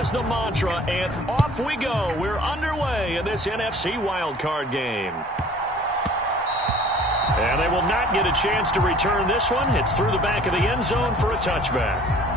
is the mantra, and off we go. We're underway in this NFC Wildcard game. And they will not get a chance to return this one. It's through the back of the end zone for a touchback.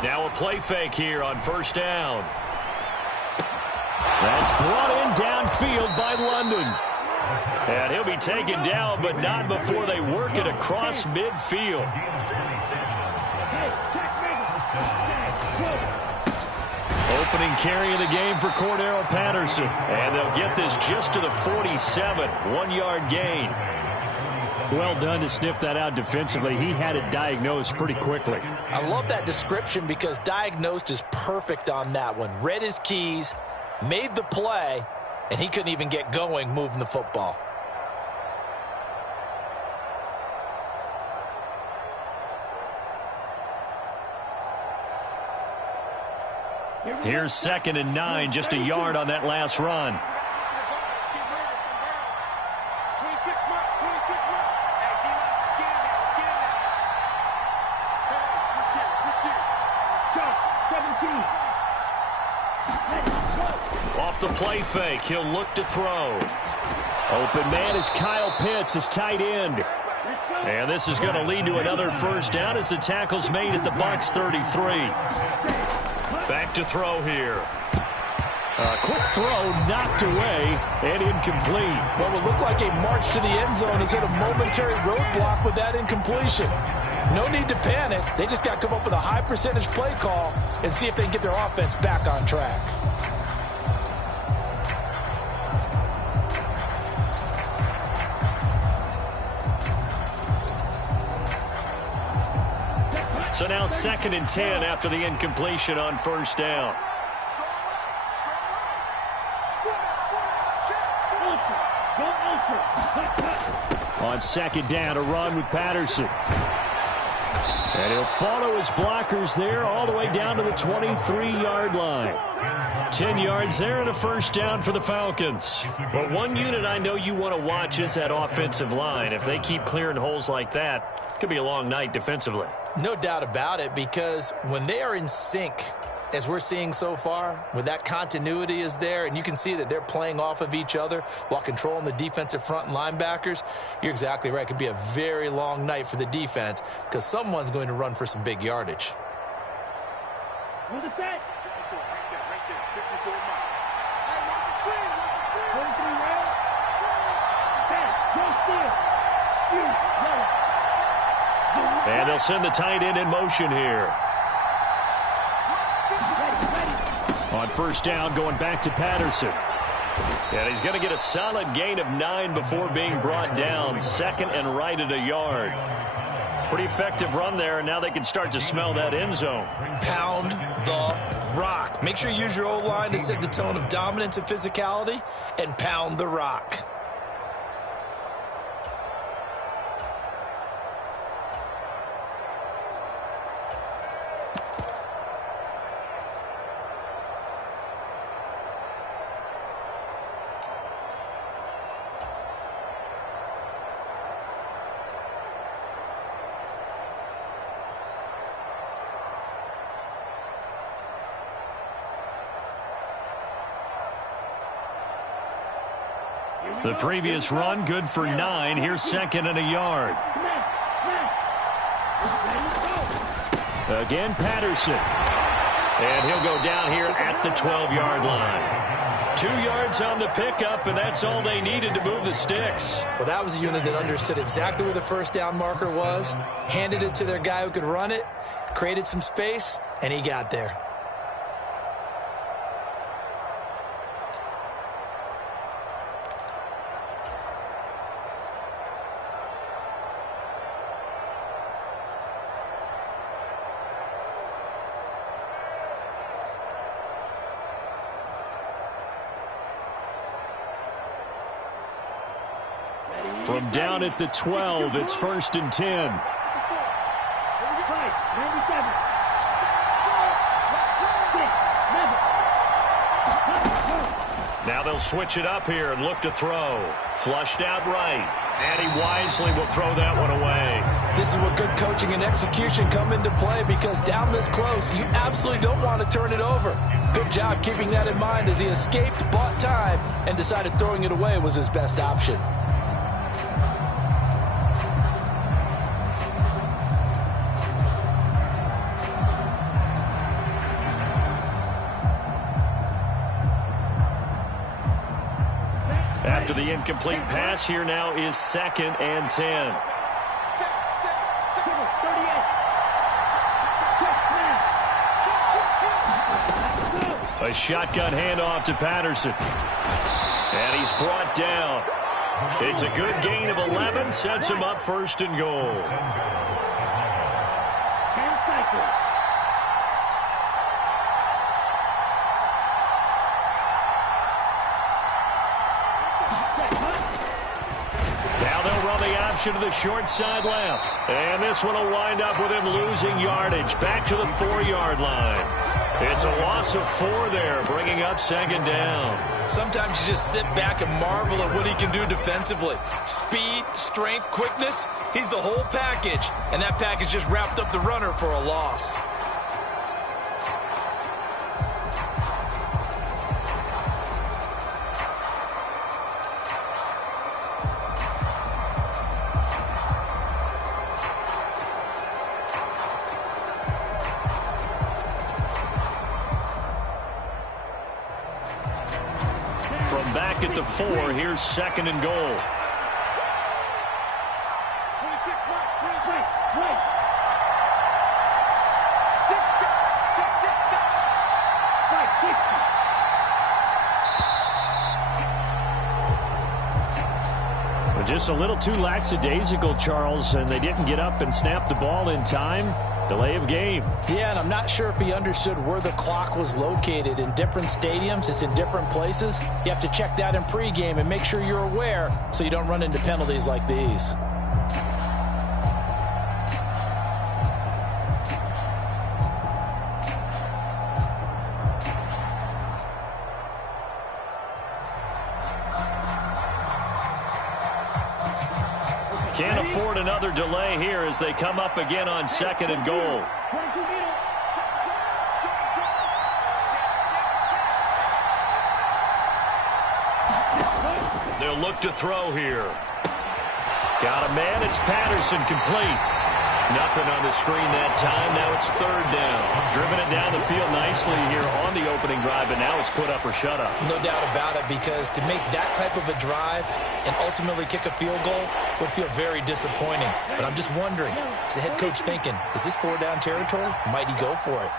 Now a play fake here on first down. That's brought in downfield by London. And he'll be taken down, but not before they work it across midfield. Opening carry of the game for Cordero Patterson. And they'll get this just to the 47, 1-yard gain. Well done to sniff that out defensively. He had it diagnosed pretty quickly. I love that description because diagnosed is perfect on that one. Read his keys, made the play, and he couldn't even get going moving the football. Here's 2nd and 9, just a yard on that last run. Off the play fake, he'll look to throw. Open man is Kyle Pitts, his tight end. And this is going to lead to another first down as the tackle's made at the Bucs 33. Back to throw here. A quick throw knocked away and incomplete. What will look like a march to the end zone has hit a momentary roadblock with that incompletion. No need to panic. They just got to come up with a high percentage play call and see if they can get their offense back on track. So now 2nd and 10 after the incompletion on first down. On 2nd down, a run with Patterson. And he'll follow his blockers there all the way down to the 23-yard line. 10 yards there and a first down for the Falcons. But one unit I know you want to watch is that offensive line. If they keep clearing holes like that, it could be a long night defensively. No doubt about it, because when they are in sync, as we're seeing so far, when that continuity is there and you can see that they're playing off of each other while controlling the defensive front and linebackers, you're exactly right. It could be a very long night for the defense because someone's going to run for some big yardage. Hold it set. Let's go right there, 54 miles. Hey, watch the screen, watch the screen. Set, go still. And they'll send the tight end in motion here. On first down, going back to Patterson. And he's going to get a solid gain of 9 before being brought down. 2nd and right at a yard. Pretty effective run there, and now they can start to smell that end zone. Pound the rock. Make sure you use your O-line to set the tone of dominance and physicality, and pound the rock. The previous run, good for 9. Here's 2nd and a yard. Again, Patterson. And he'll go down here at the 12-yard line. 2 yards on the pickup, and that's all they needed to move the sticks. Well, that was a unit that understood exactly where the first down marker was, handed it to their guy who could run it, created some space, and he got there. From down at the 12, it's 1st and 10. Now they'll switch it up here and look to throw. Flushed out right. And he wisely will throw that one away. This is where good coaching and execution come into play, because down this close, you absolutely don't want to turn it over. Good job keeping that in mind as he escaped, bought time, and decided throwing it away was his best option. After the incomplete pass, here now is 2nd and 10. A shotgun handoff to Patterson. And he's brought down. It's a good gain of 11, sets him up 1st and goal. Now they'll run the option to the short side left. And this one will wind up with him losing yardage. Back to the 4-yard line. It's a loss of 4 there, bringing up 2nd down. Sometimes you just sit back and marvel at what he can do defensively. Speed, strength, quickness, he's the whole package. And that package just wrapped up the runner for a loss. From back at the 4, here's 2nd and goal. Just a little too lackadaisical, Charles, and they didn't get up and snap the ball in time. Delay of game. Yeah, and I'm not sure if he understood where the clock was located. In different stadiums, it's in different places. You have to check that in pregame and make sure you're aware so you don't run into penalties like these. Can't afford another delay here as they come up again on 2nd and goal. They'll look to throw here. Got a man. It's Patterson, complete. Nothing on the screen that time. Now it's 3rd down. Driven it down the field nicely here on the opening drive, but now it's put up or shut up. No doubt about it, because to make that type of a drive and ultimately kick a field goal would feel very disappointing. But I'm just wondering, is the head coach thinking, is this 4-down territory? Might he go for it?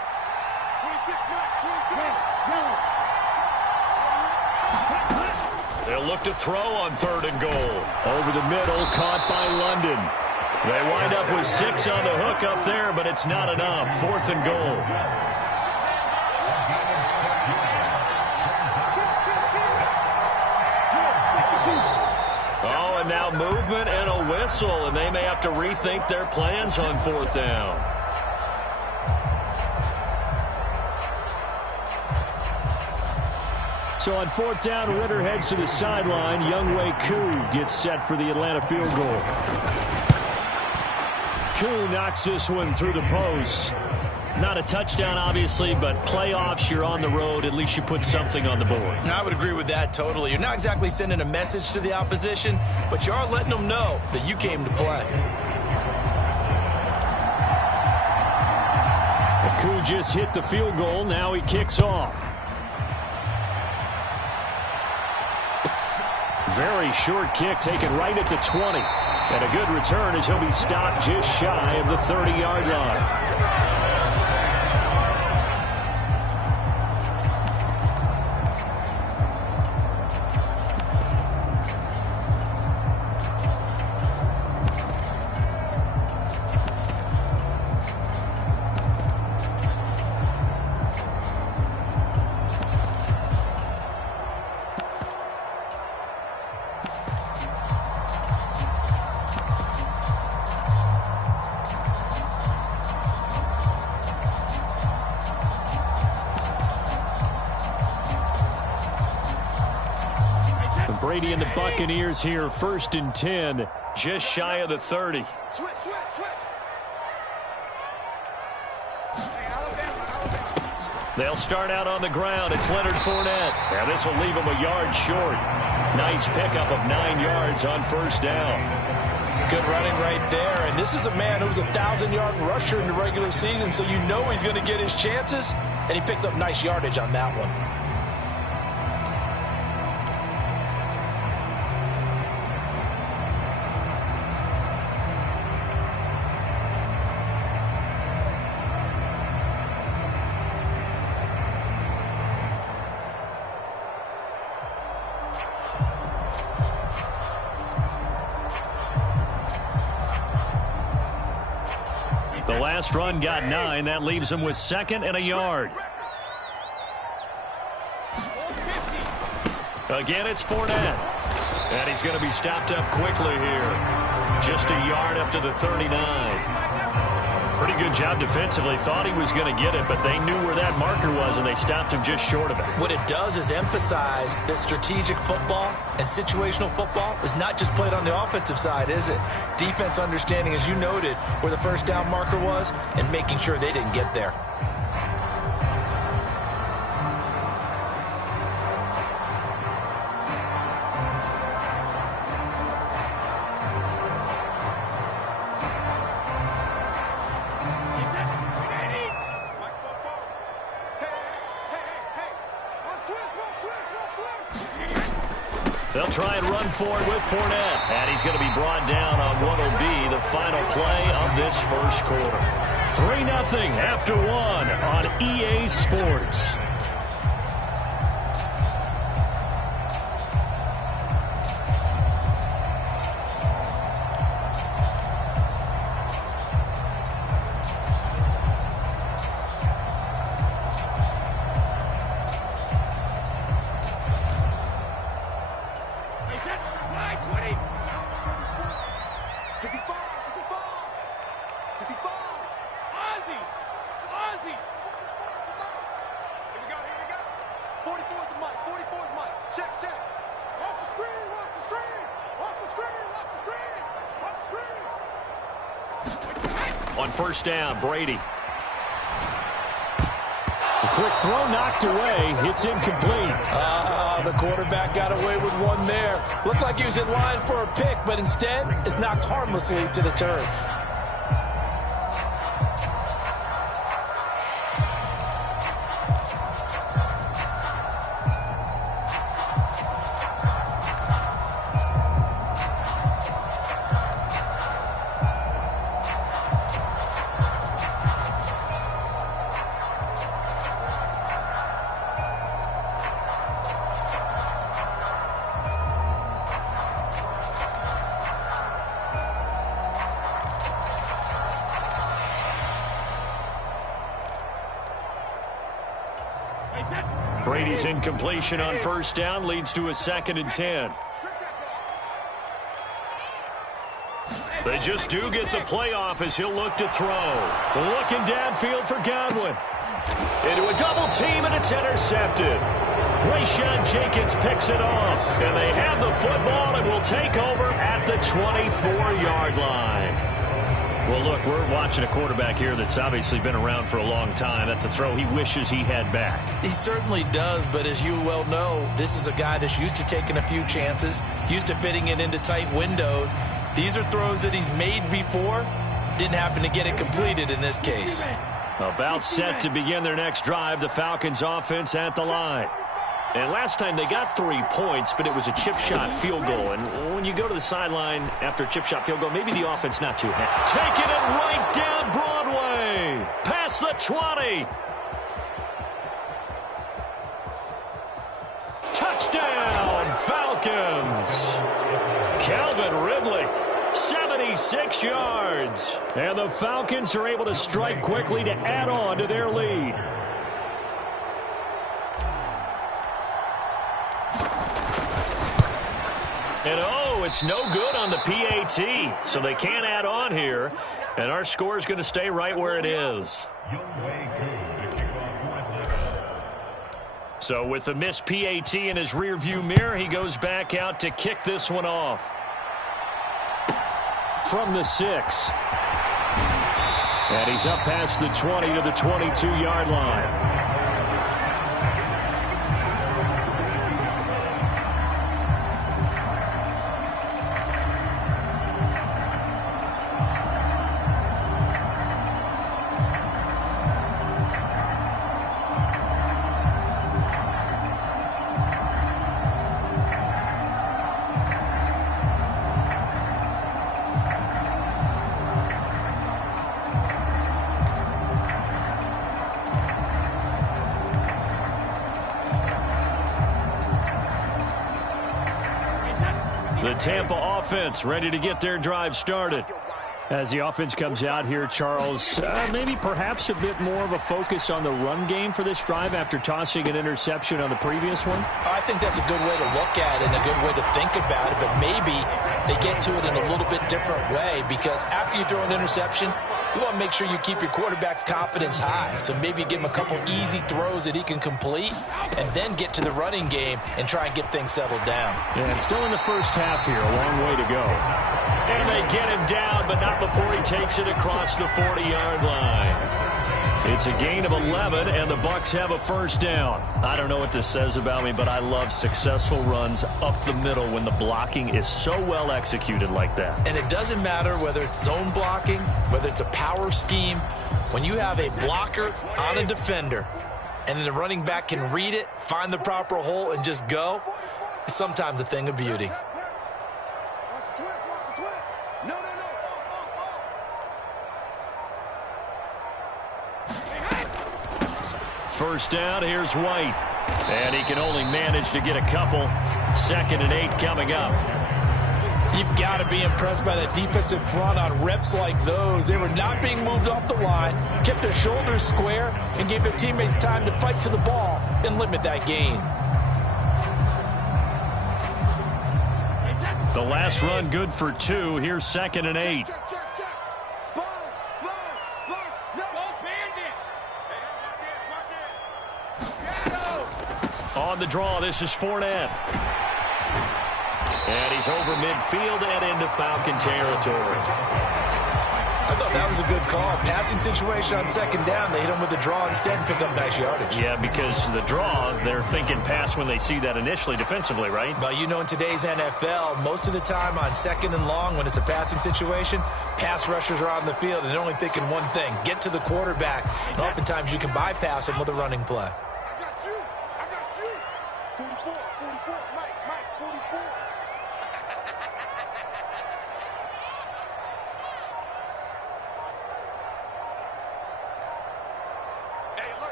They'll look to throw on 3rd and goal. Over the middle, caught by London. They wind up with 6 on the hook up there, but it's not enough. 4th and goal. Oh, and now movement and a whistle, and they may have to rethink their plans on 4th down. So on 4th down, Ritter heads to the sideline. Younghoe Koo gets set for the Atlanta field goal. Koo knocks this one through the post. Not a touchdown, obviously, but playoffs, you're on the road. At least you put something on the board. I would agree with that totally. You're not exactly sending a message to the opposition, but you are letting them know that you came to play. Koo just hit the field goal. Now he kicks off. Very short kick taken right at the 20. And a good return as he'll be stopped just shy of the 30-yard line. Brady and the Buccaneers here, 1st and 10, just shy of the 30. Switch. They'll start out on the ground. It's Leonard Fournette. And this will leave him a yard short. Nice pickup of 9 yards on 1st down. Good running right there. And this is a man who was a 1,000-yard rusher in the regular season, so you know he's going to get his chances. And he picks up nice yardage on that one. The last run got 9. That leaves him with 2nd and a yard. Again, it's Fournette. And he's going to be stopped up quickly here. Just a yard up to the 39. Pretty good job defensively. Thought he was going to get it, but they knew where that marker was, and they stopped him just short of it. What it does is emphasize that strategic football and situational football is not just played on the offensive side, is it? Defense understanding, as you noted, where the 1st down marker was and making sure they didn't get there. They'll try and run forward with Fournette. And he's going to be brought down on what will be the final play of this 1st quarter. 3-0 after 1 on EA Sports. On 1st down, Brady. A quick throw knocked away. It's incomplete. The quarterback got away with one there. Looked like he was in line for a pick, but instead is knocked harmlessly to the turf. Brady's incompletion on 1st down leads to a 2nd and 10. They just do get the playoff as he'll look to throw. Looking downfield for Godwin. Into a double team, and it's intercepted. Rayshon Jenkins picks it off, and they have the football and will take over at the 24-yard line. Well, look, we're watching a quarterback here that's obviously been around for a long time. That's a throw he wishes he had back. He certainly does, but as you well know, this is a guy that's used to taking a few chances, used to fitting it into tight windows. These are throws that he's made before. Didn't happen to get it completed in this case. About set to begin their next drive, the Falcons offense at the line. And last time they got 3 points, but it was a chip shot field goal. And when you go to the sideline after a chip shot field goal, maybe the offense not too happy. Taking it right down Broadway. Past the 20. Touchdown, Falcons. Calvin Ridley, 76 yards. And the Falcons are able to strike quickly to add on to their lead. And oh, it's no good on the PAT, so they can't add on here. And our score is going to stay right where it is. So with the missed PAT in his rearview mirror, he goes back out to kick this one off. From the 6. And he's up past the 20 to the 22-yard line. The Tampa offense ready to get their drive started. As the offense comes out here, Charles, maybe perhaps a bit more of a focus on the run game for this drive after tossing an interception on the previous one? I think that's a good way to look at it and a good way to think about it, but maybe they get to it in a little bit different way, because after you throw an interception, you want to make sure you keep your quarterback's confidence high. So maybe give him a couple easy throws that he can complete and then get to the running game and try and get things settled down. Yeah, it's still in the first half here. A long way to go. And they get him down, but not before he takes it across the 40-yard line. It's a gain of 11, and the Bucs have a first down. I don't know what this says about me, but I love successful runs up the middle when the blocking is so well executed like that. And it doesn't matter whether it's zone blocking, whether it's a power scheme. When you have a blocker on a defender, and then the running back can read it, find the proper hole, and just go, it's sometimes a thing of beauty. First down, here's White. And he can only manage to get a couple. 2nd and 8 coming up. You've got to be impressed by that defensive front on reps like those. They were not being moved off the line, kept their shoulders square, and gave their teammates time to fight to the ball and limit that gain. The last run good for 2. Here's 2nd and 8. On the draw, this is Fournette. And he's over midfield and into Falcon territory. I thought that was a good call. Passing situation on 2nd down. They hit him with the draw instead and pick up nice yardage. Yeah, because the draw, they're thinking pass when they see that initially defensively, right? Well, you know, in today's NFL, most of the time on 2nd and long, when it's a passing situation, pass rushers are on the field and they're only thinking one thing: get to the quarterback. And oftentimes you can bypass them with a running play.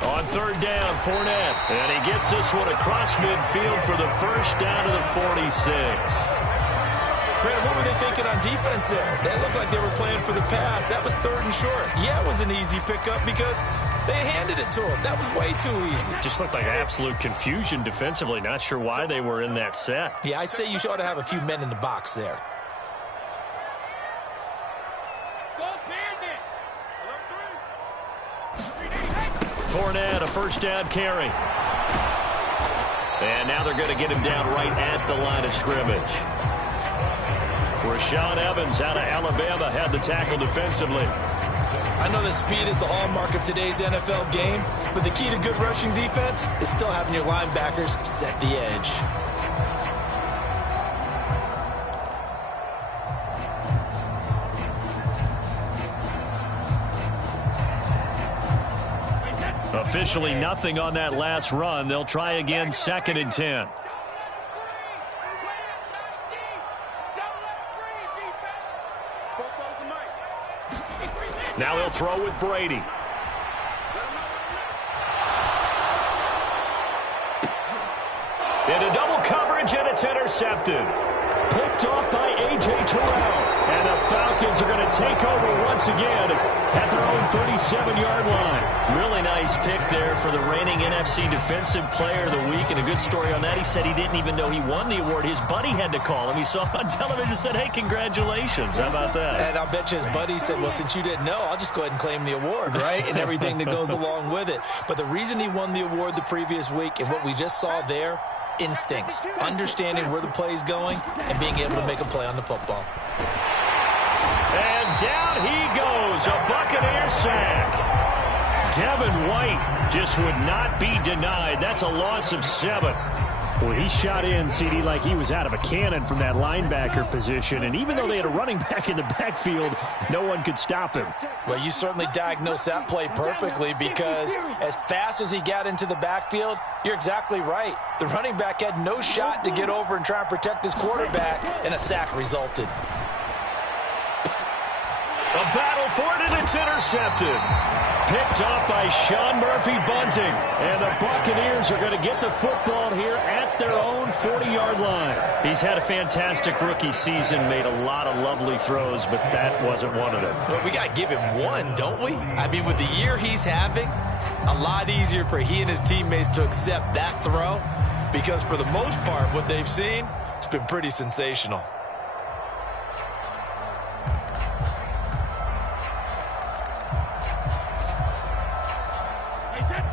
On 3rd down, Fournette. And he gets this one across midfield for the first down to the 46. Brandon, what were they thinking on defense there? They looked like they were playing for the pass. That was 3rd and short. Yeah, it was an easy pickup because they handed it to him. That was way too easy. Just looked like absolute confusion defensively. Not sure why they were in that set. Yeah, I'd say you ought to have a few men in the box there. Fournette, a first down carry. And now they're going to get him down right at the line of scrimmage. Rashaan Evans out of Alabama had the tackle defensively. I know that speed is the hallmark of today's NFL game, but the key to good rushing defense is still having your linebackers set the edge. Officially nothing on that last run. They'll try again, 2nd and 10. Now they'll throw with Brady. Into double coverage, and it's intercepted. Picked picked off by A.J. Terrell. And the Falcons are going to take over once again at their own 37-yard line. Really nice pick there for the reigning NFC Defensive Player of the Week. And a good story on that, he said he didn't even know he won the award. His buddy had to call him. He saw him on television and said, hey, congratulations. How about that? And I'll bet you his buddy said, well, since you didn't know, I'll just go ahead and claim the award, right? And everything that goes along with it. But the reason he won the award the previous week and what we just saw there, instincts, understanding where the play is going and being able to make a play on the football. And down he goes, a Buccaneer sack. Devin White just would not be denied. That's a loss of 7. Well, he shot in, CD, like he was out of a cannon from that linebacker position. And even though they had a running back in the backfield, no one could stop him. Well, you certainly diagnosed that play perfectly because as fast as he got into the backfield, you're exactly right. The running back had no shot to get over and try and protect his quarterback, and a sack resulted. A battle for it, and it's intercepted. Picked off by Sean Murphy-Bunting. And the Buccaneers are going to get the football here at their own 40-yard line. He's had a fantastic rookie season, made a lot of lovely throws, but that wasn't one of them. Well, we got to give him one, don't we? I mean, with the year he's having, a lot easier for he and his teammates to accept that throw because for the most part, what they've seen, it's been pretty sensational.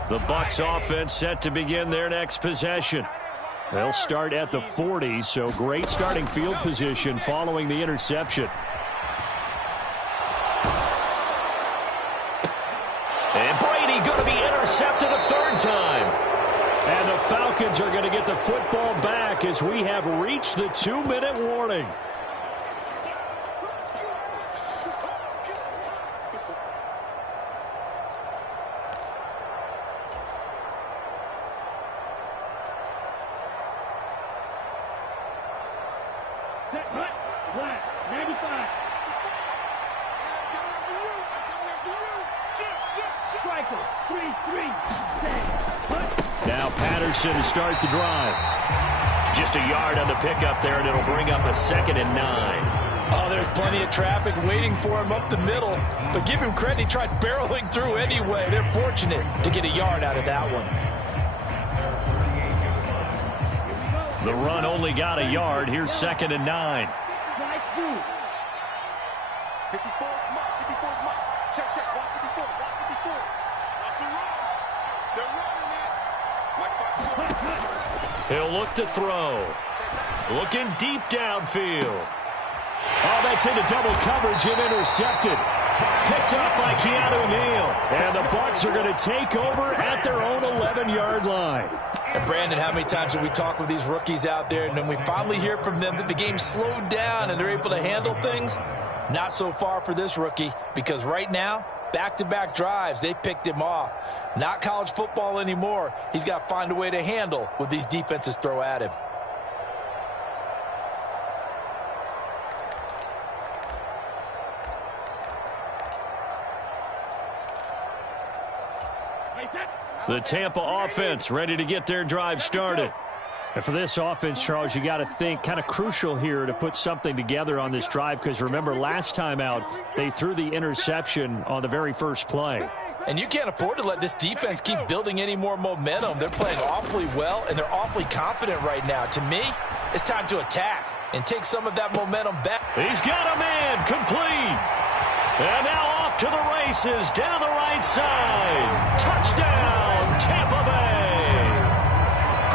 The Bucs offense set to begin their next possession. They'll start at the 40, so great starting field position following the interception. And Brady going to be intercepted a third time. And the Falcons are going to get the football back as we have reached the 2-minute warning. Now Patterson to start the drive. Just a yard on the pickup there, and it'll bring up a 2nd and 9. Oh, there's plenty of traffic waiting for him up the middle. But give him credit, he tried barreling through anyway. They're fortunate to get a yard out of that one. The run only got a yard. Here's 2nd and 9. 54, mark, 54, mark. Check, watch 54, watch 54. Watch the run. They're running it. He'll look to throw. Looking deep downfield. Oh, that's into double coverage and intercepted. Picked up by Keanu Neal. And the Bucs are going to take over at their own 11-yard line. And Brandon, how many times have we talked with these rookies out there, and then we finally hear from them that the game slowed down and they're able to handle things? Not so far for this rookie, because right now, back-to-back drives, they picked him off. Not college football anymore. He's got to find a way to handle what these defenses throw at him. The Tampa offense ready to get their drive started. And for this offense, Charles, you got to think kind of crucial here to put something together on this drive because remember last time out they threw the interception on the very first play. And you can't afford to let this defense keep building any more momentum. They're playing awfully well, and they're awfully confident right now. To me, it's time to attack and take some of that momentum back. He's got a man complete. And now off to the races down the right side. Touchdown, Tampa Bay.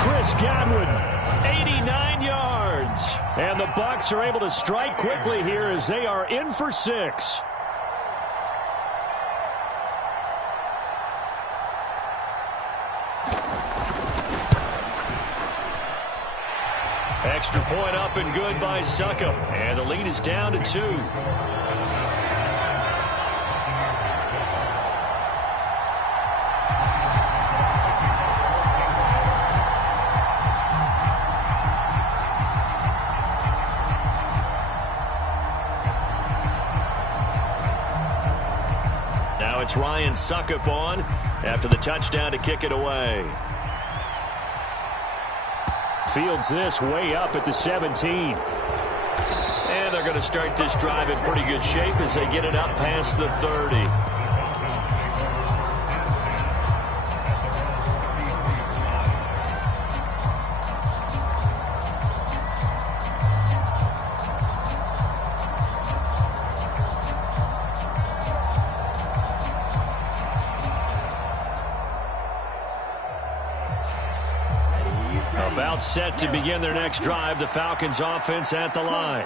Chris Godwin, 89 yards. And the Bucs are able to strike quickly here as they are in for 6. Extra point up and good by Succop. And the lead is down to 2. Now it's Ryan Succop on after the touchdown to kick it away. Fields this way up at the 17. going to start this drive in pretty good shape as they get it up past the 30. About set to begin their next drive. The Falcons offense at the line.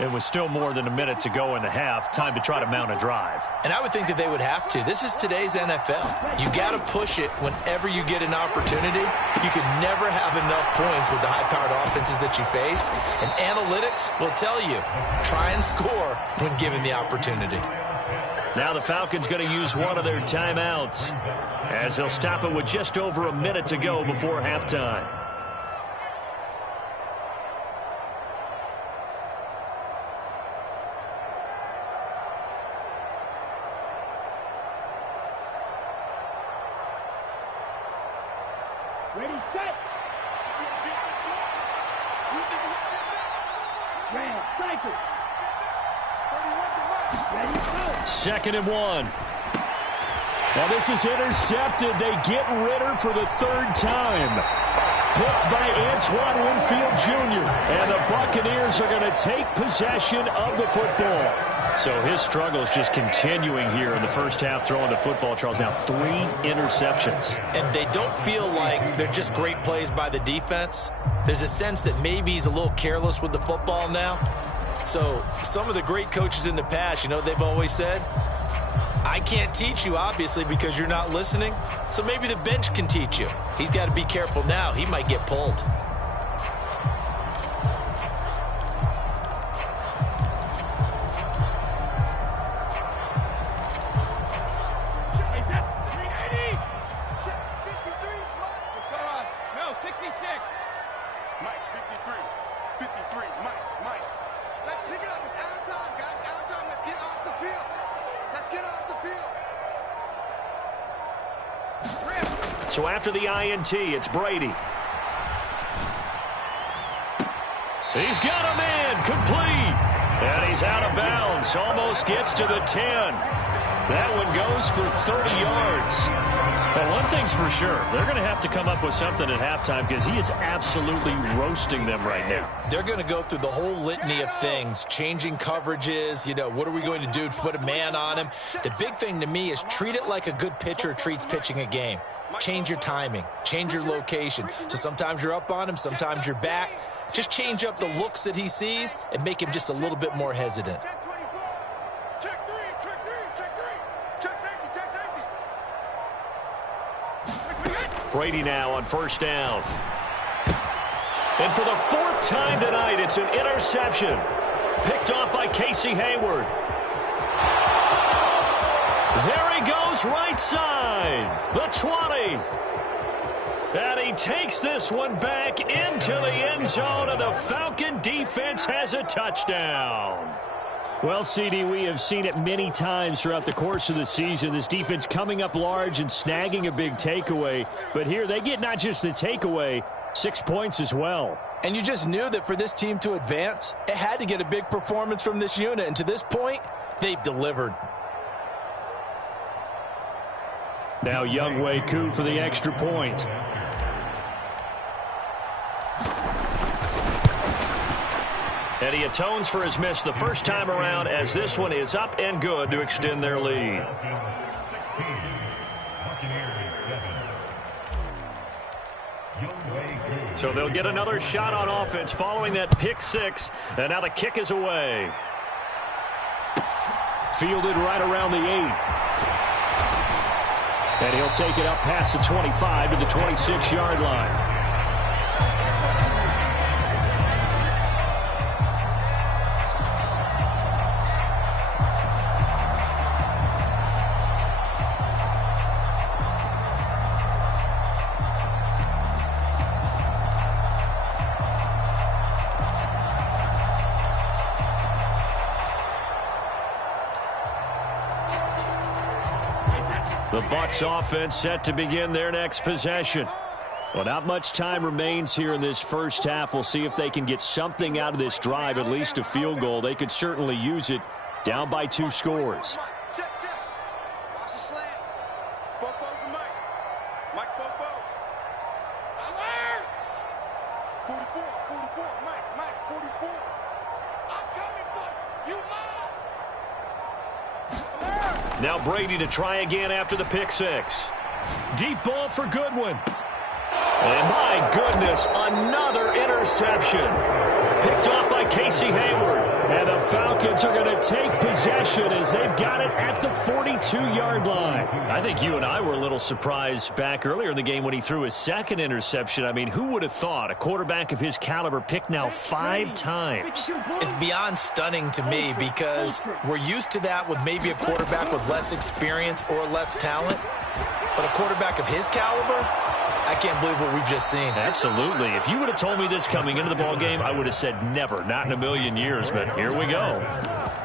It was still more than a minute to go in the half. Time to try to mount a drive. And I would think that they would have to. This is today's NFL. You got to push it whenever you get an opportunity. You can never have enough points with the high-powered offenses that you face. And analytics will tell you, try and score when given the opportunity. Now the Falcons going to use one of their timeouts as they'll stop it with just over a minute to go before halftime. Ready, set. Ram, cycle. 31 to Ready, go. 2nd and 1. Well, this is intercepted. They get Ritter for the 3rd time. Picked by Antoine Winfield Jr. And the Buccaneers are going to take possession of the football. So his struggle is just continuing here in the first half, throwing the football, Charles. Now 3 interceptions. And they don't feel like they're just great plays by the defense. There's a sense that maybe he's a little careless with the football now. So some of the great coaches in the past, you know, they've always said, I can't teach you, obviously, because you're not listening. So maybe the bench can teach you. He's got to be careful now. He might get pulled. So after the INT, it's Brady. He's got a man, complete. And he's out of bounds, almost gets to the 10. That one goes for 30 yards. Well, one thing's for sure, they're going to have to come up with something at halftime because he is absolutely roasting them right now. They're going to go through the whole litany of things, changing coverages, you know, what are we going to do to put a man on him? The big thing to me is treat it like a good pitcher treats pitching a game. Change your timing, change your location. So sometimes you're up on him, sometimes you're back. Just change up the looks that he sees and make him just a little bit more hesitant. Check three, check three, check three. Check safety, check safety. Brady now on 1st down. And for the 4th time tonight, it's an interception. Picked off by Casey Hayward. There he goes, right side, the 20. And he takes this one back into the end zone, and the Falcon defense has a touchdown. Well, CD, we have seen it many times throughout the course of the season. This defense coming up large and snagging a big takeaway. But here they get not just the takeaway, 6 points as well. And you just knew that for this team to advance, it had to get a big performance from this unit. And to this point, they've delivered. Now Younghoe Koo for the extra point. And he atones for his miss the first time around as this one is up and good to extend their lead. So they'll get another shot on offense following that pick 6. And now the kick is away. Fielded right around the 8. And he'll take it up past the 25 to the 26-yard line. The Bucs offense set to begin their next possession. Well, not much time remains here in this first half. We'll see if they can get something out of this drive, at least a field goal. They could certainly use it, down by 2 scores. Check. Watch the slant. Fopo's the mic. Mike's Fopo. 44. Mike, 44. I'm coming for you, Mom. Now Brady to try again after the pick 6. Deep ball for Goodwin. And my goodness, another interception. Picked off by Casey Hayward. And the Falcons are going to take possession as they've got it at the 42-yard line. I think you and I were a little surprised back earlier in the game when he threw his second interception. I mean, who would have thought a quarterback of his caliber picked now 5 times? It's beyond stunning to me because we're used to that with maybe a quarterback with less experience or less talent. But a quarterback of his caliber, I can't believe what we've just seen. Absolutely. If you would have told me this coming into the ball game, I would have said never, not in a million years. But here we go.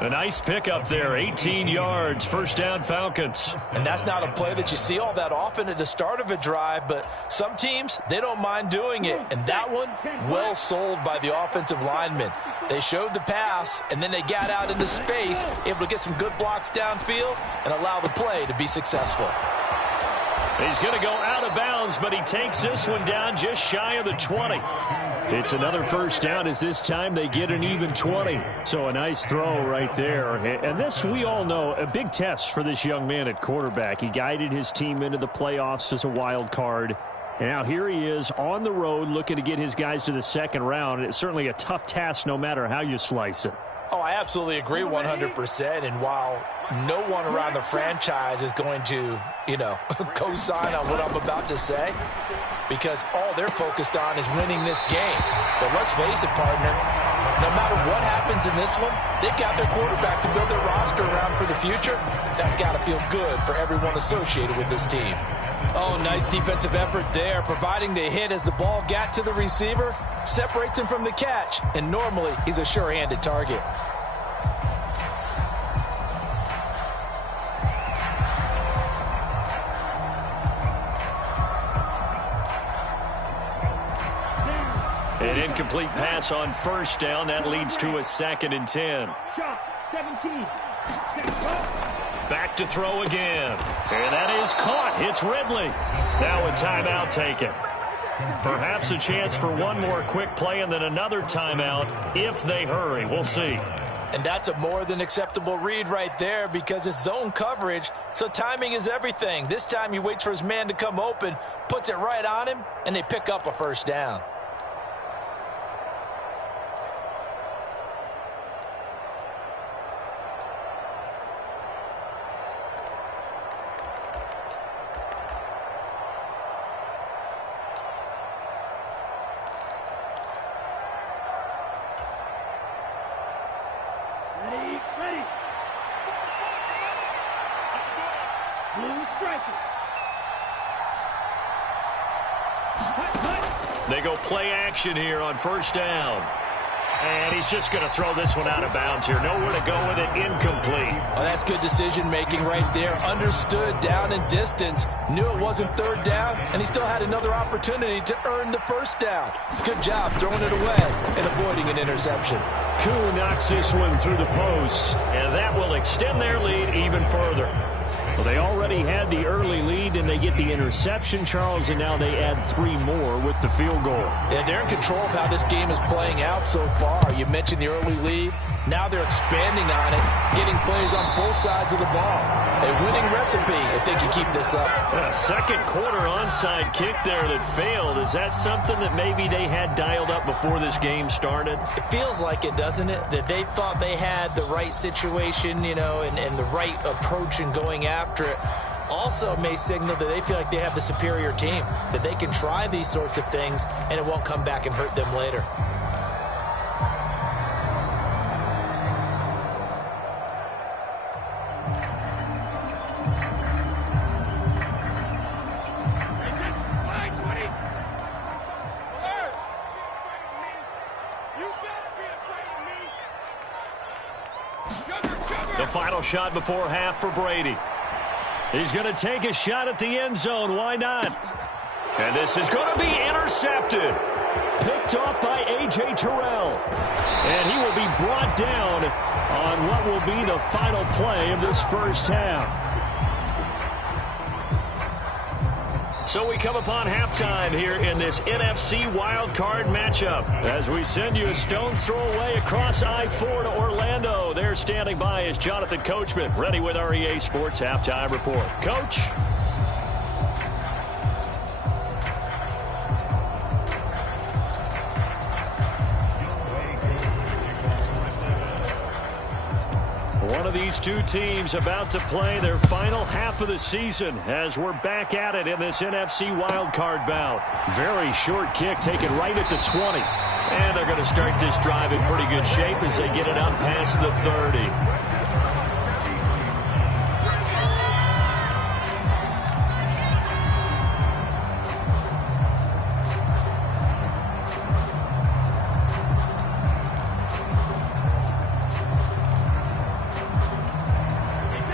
A nice pickup there, 18 yards, first down Falcons. And that's not a play that you see all that often at the start of a drive, but some teams, they don't mind doing it. And that one, well sold by the offensive lineman. They showed the pass, and then they got out into space, able to get some good blocks downfield and allow the play to be successful. He's going to go out of bounds, but he takes this one down just shy of the 20. It's another first down as this time they get an even 20. So a nice throw right there. And this, we all know, a big test for this young man at quarterback. He guided his team into the playoffs as a wild card. And now here he is on the road looking to get his guys to the second round. It's certainly a tough task no matter how you slice it. Oh, I absolutely agree 100%. And while no one around the franchise is going to, co-sign on what I'm about to say, because all they're focused on is winning this game. But let's face it, partner, no matter what happens in this one, they've got their quarterback to build their roster around for the future. That's got to feel good for everyone associated with this team. Oh, nice defensive effort there, providing the hit as the ball got to the receiver, separates him from the catch, and normally he's a sure-handed target. An incomplete pass on first down. That leads to a 2nd and 10. 17. Back to throw again. And that is caught. It's Ridley. Now a timeout taken. Perhaps a chance for one more quick play and then another timeout if they hurry. We'll see. And that's a more than acceptable read right there because it's zone coverage, so timing is everything. This time he waits for his man to come open, puts it right on him, and they pick up a first down. Ready. Blue striker. They go play action here on first down. And he's just going to throw this one out of bounds here. Nowhere to go with it. Incomplete. Oh, that's good decision-making right there. Understood down and distance. Knew it wasn't third down, and he still had another opportunity to earn the first down. Good job throwing it away and avoiding an interception. Koo knocks this one through the post, and that will extend their lead even further. Well, they already had the early lead, and they get the interception, Charles, and now they add 3 more with the field goal. Yeah, they're in control of how this game is playing out so far. You mentioned the early lead. Now they're expanding on it, getting plays on both sides of the ball. A winning recipe if they can keep this up. A second quarter onside kick there that failed. Is that something that maybe they had dialed up before this game started? It feels like it, doesn't it? That they thought they had the right situation, and the right approach in going after it. Also may signal that they feel like they have the superior team, that they can try these sorts of things and it won't come back and hurt them later. The final shot before half for Brady. He's going to take a shot at the end zone. Why not? And this is going to be intercepted. Picked off by A.J. Terrell. And he will be brought down on what will be the final play of this first half. So we come upon halftime here in this NFC Wildcard matchup as we send you a stone's throw away across I-4 to Orlando. There standing by is Jonathan Coachman, ready with our EA Sports Halftime Report. Coach? One of these two teams about to play their final half of the season as we're back at it in this NFC wildcard bout. Very short kick taken right at the 20. And they're going to start this drive in pretty good shape as they get it out past the 30.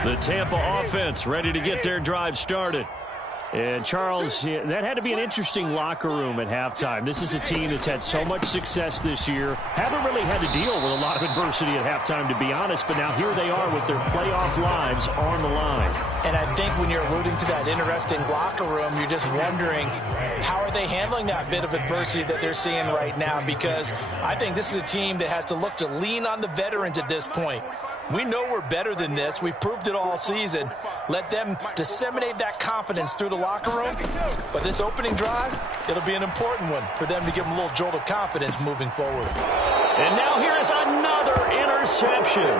The Tampa offense ready to get their drive started. And, Charles, that had to be an interesting locker room at halftime. This is a team that's had so much success this year. Haven't really had to deal with a lot of adversity at halftime, to be honest. But now here they are with their playoff lives on the line. And I think when you're alluding to that interesting locker room, you're just wondering, how are they handling that bit of adversity that they're seeing right now? Because I think this is a team that has to look to lean on the veterans at this point. We know we're better than this. We've proved it all season. Let them disseminate that confidence through the locker room. But this opening drive, it'll be an important one for them to give them a little jolt of confidence moving forward. And now here is another interception.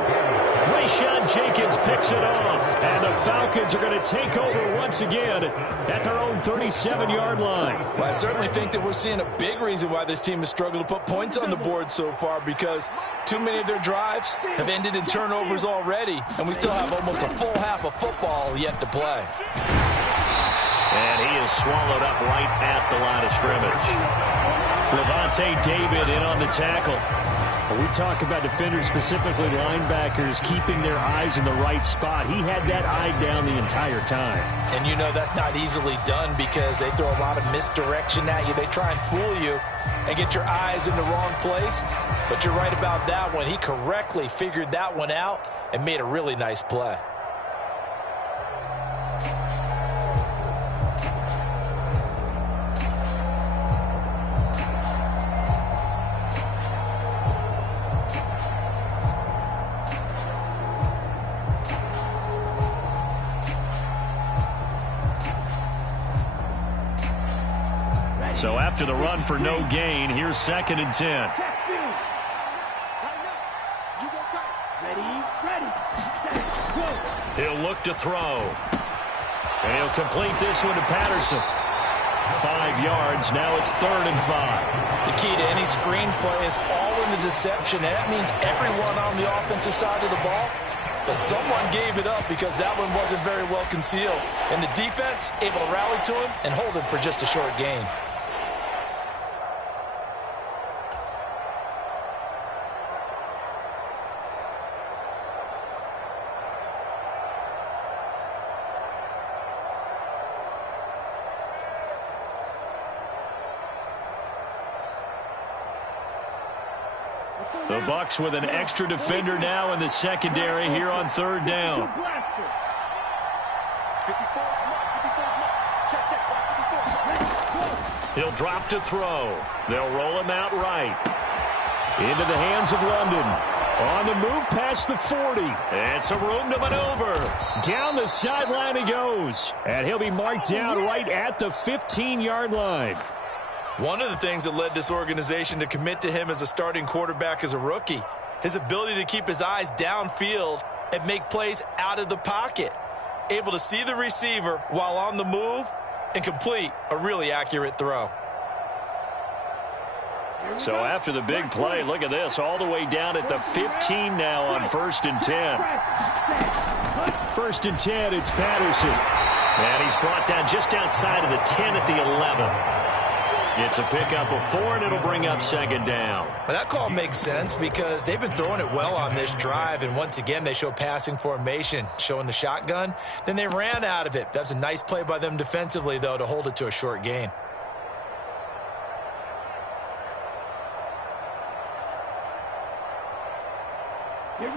Rayshawn Jenkins picks it off. And the Falcons are going to take over once again at their own 37-yard line. Well, I certainly think that we're seeing a big reason why this team has struggled to put points on the board so far, because too many of their drives have ended in turnovers already, and we still have almost a full half of football yet to play. And he is swallowed up right at the line of scrimmage. Levante David in on the tackle. We talk about defenders, specifically linebackers, keeping their eyes in the right spot. He had that eye down the entire time. And you know that's not easily done because they throw a lot of misdirection at you. They try and fool you and get your eyes in the wrong place. But you're right about that one. He correctly figured that one out and made a really nice play. So after the run for no gain, here's 2nd and 10. He'll look to throw. And he'll complete this one to Patterson. 5 yards. Now it's 3rd and 5. The key to any screenplay is all in the deception. And that means everyone on the offensive side of the ball. But someone gave it up because that one wasn't very well concealed. And the defense able to rally to him and hold him for just a short gain. The Bucs with an extra defender now in the secondary here on 3rd down. He'll drop to throw. They'll roll him out right. Into the hands of London. On the move past the 40. And some room to maneuver. Down the sideline he goes. And he'll be marked down right at the 15-yard line. One of the things that led this organization to commit to him as a starting quarterback as a rookie, his ability to keep his eyes downfield and make plays out of the pocket. Able to see the receiver while on the move and complete a really accurate throw. So after the big play, look at this, all the way down at the 15 now on 1st and 10. 1st and 10, it's Patterson. And he's brought down just outside of the 10 at the 11. It's a pickup of 4, and it'll bring up 2nd down. Well, that call makes sense because they've been throwing it well on this drive, and once again they show passing formation, showing the shotgun. Then they ran out of it. That's a nice play by them defensively, though, to hold it to a short gain.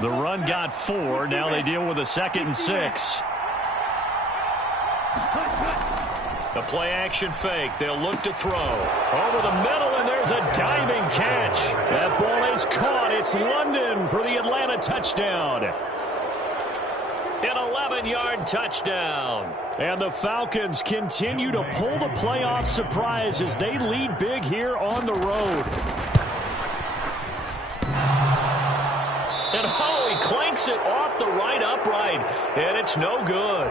The run got 4. Now they deal with a 2nd and 6. The play-action fake. They'll look to throw. Over the middle, and there's a diving catch. That ball is caught. It's London for the Atlanta touchdown. An 11-yard touchdown. And the Falcons continue to pull the playoff surprise as they lead big here on the road. And he clanks it off the right upright, and it's no good.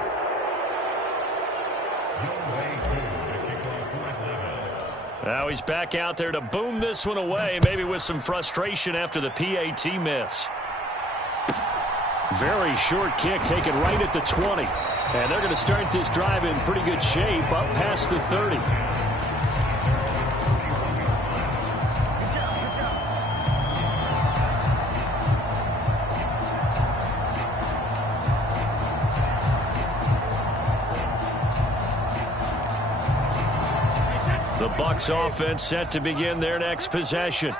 Now he's back out there to boom this one away, maybe with some frustration after the PAT miss. Very short kick taken right at the 20. And they're going to start this drive in pretty good shape up past the 30. The Bucs offense set to begin their next possession.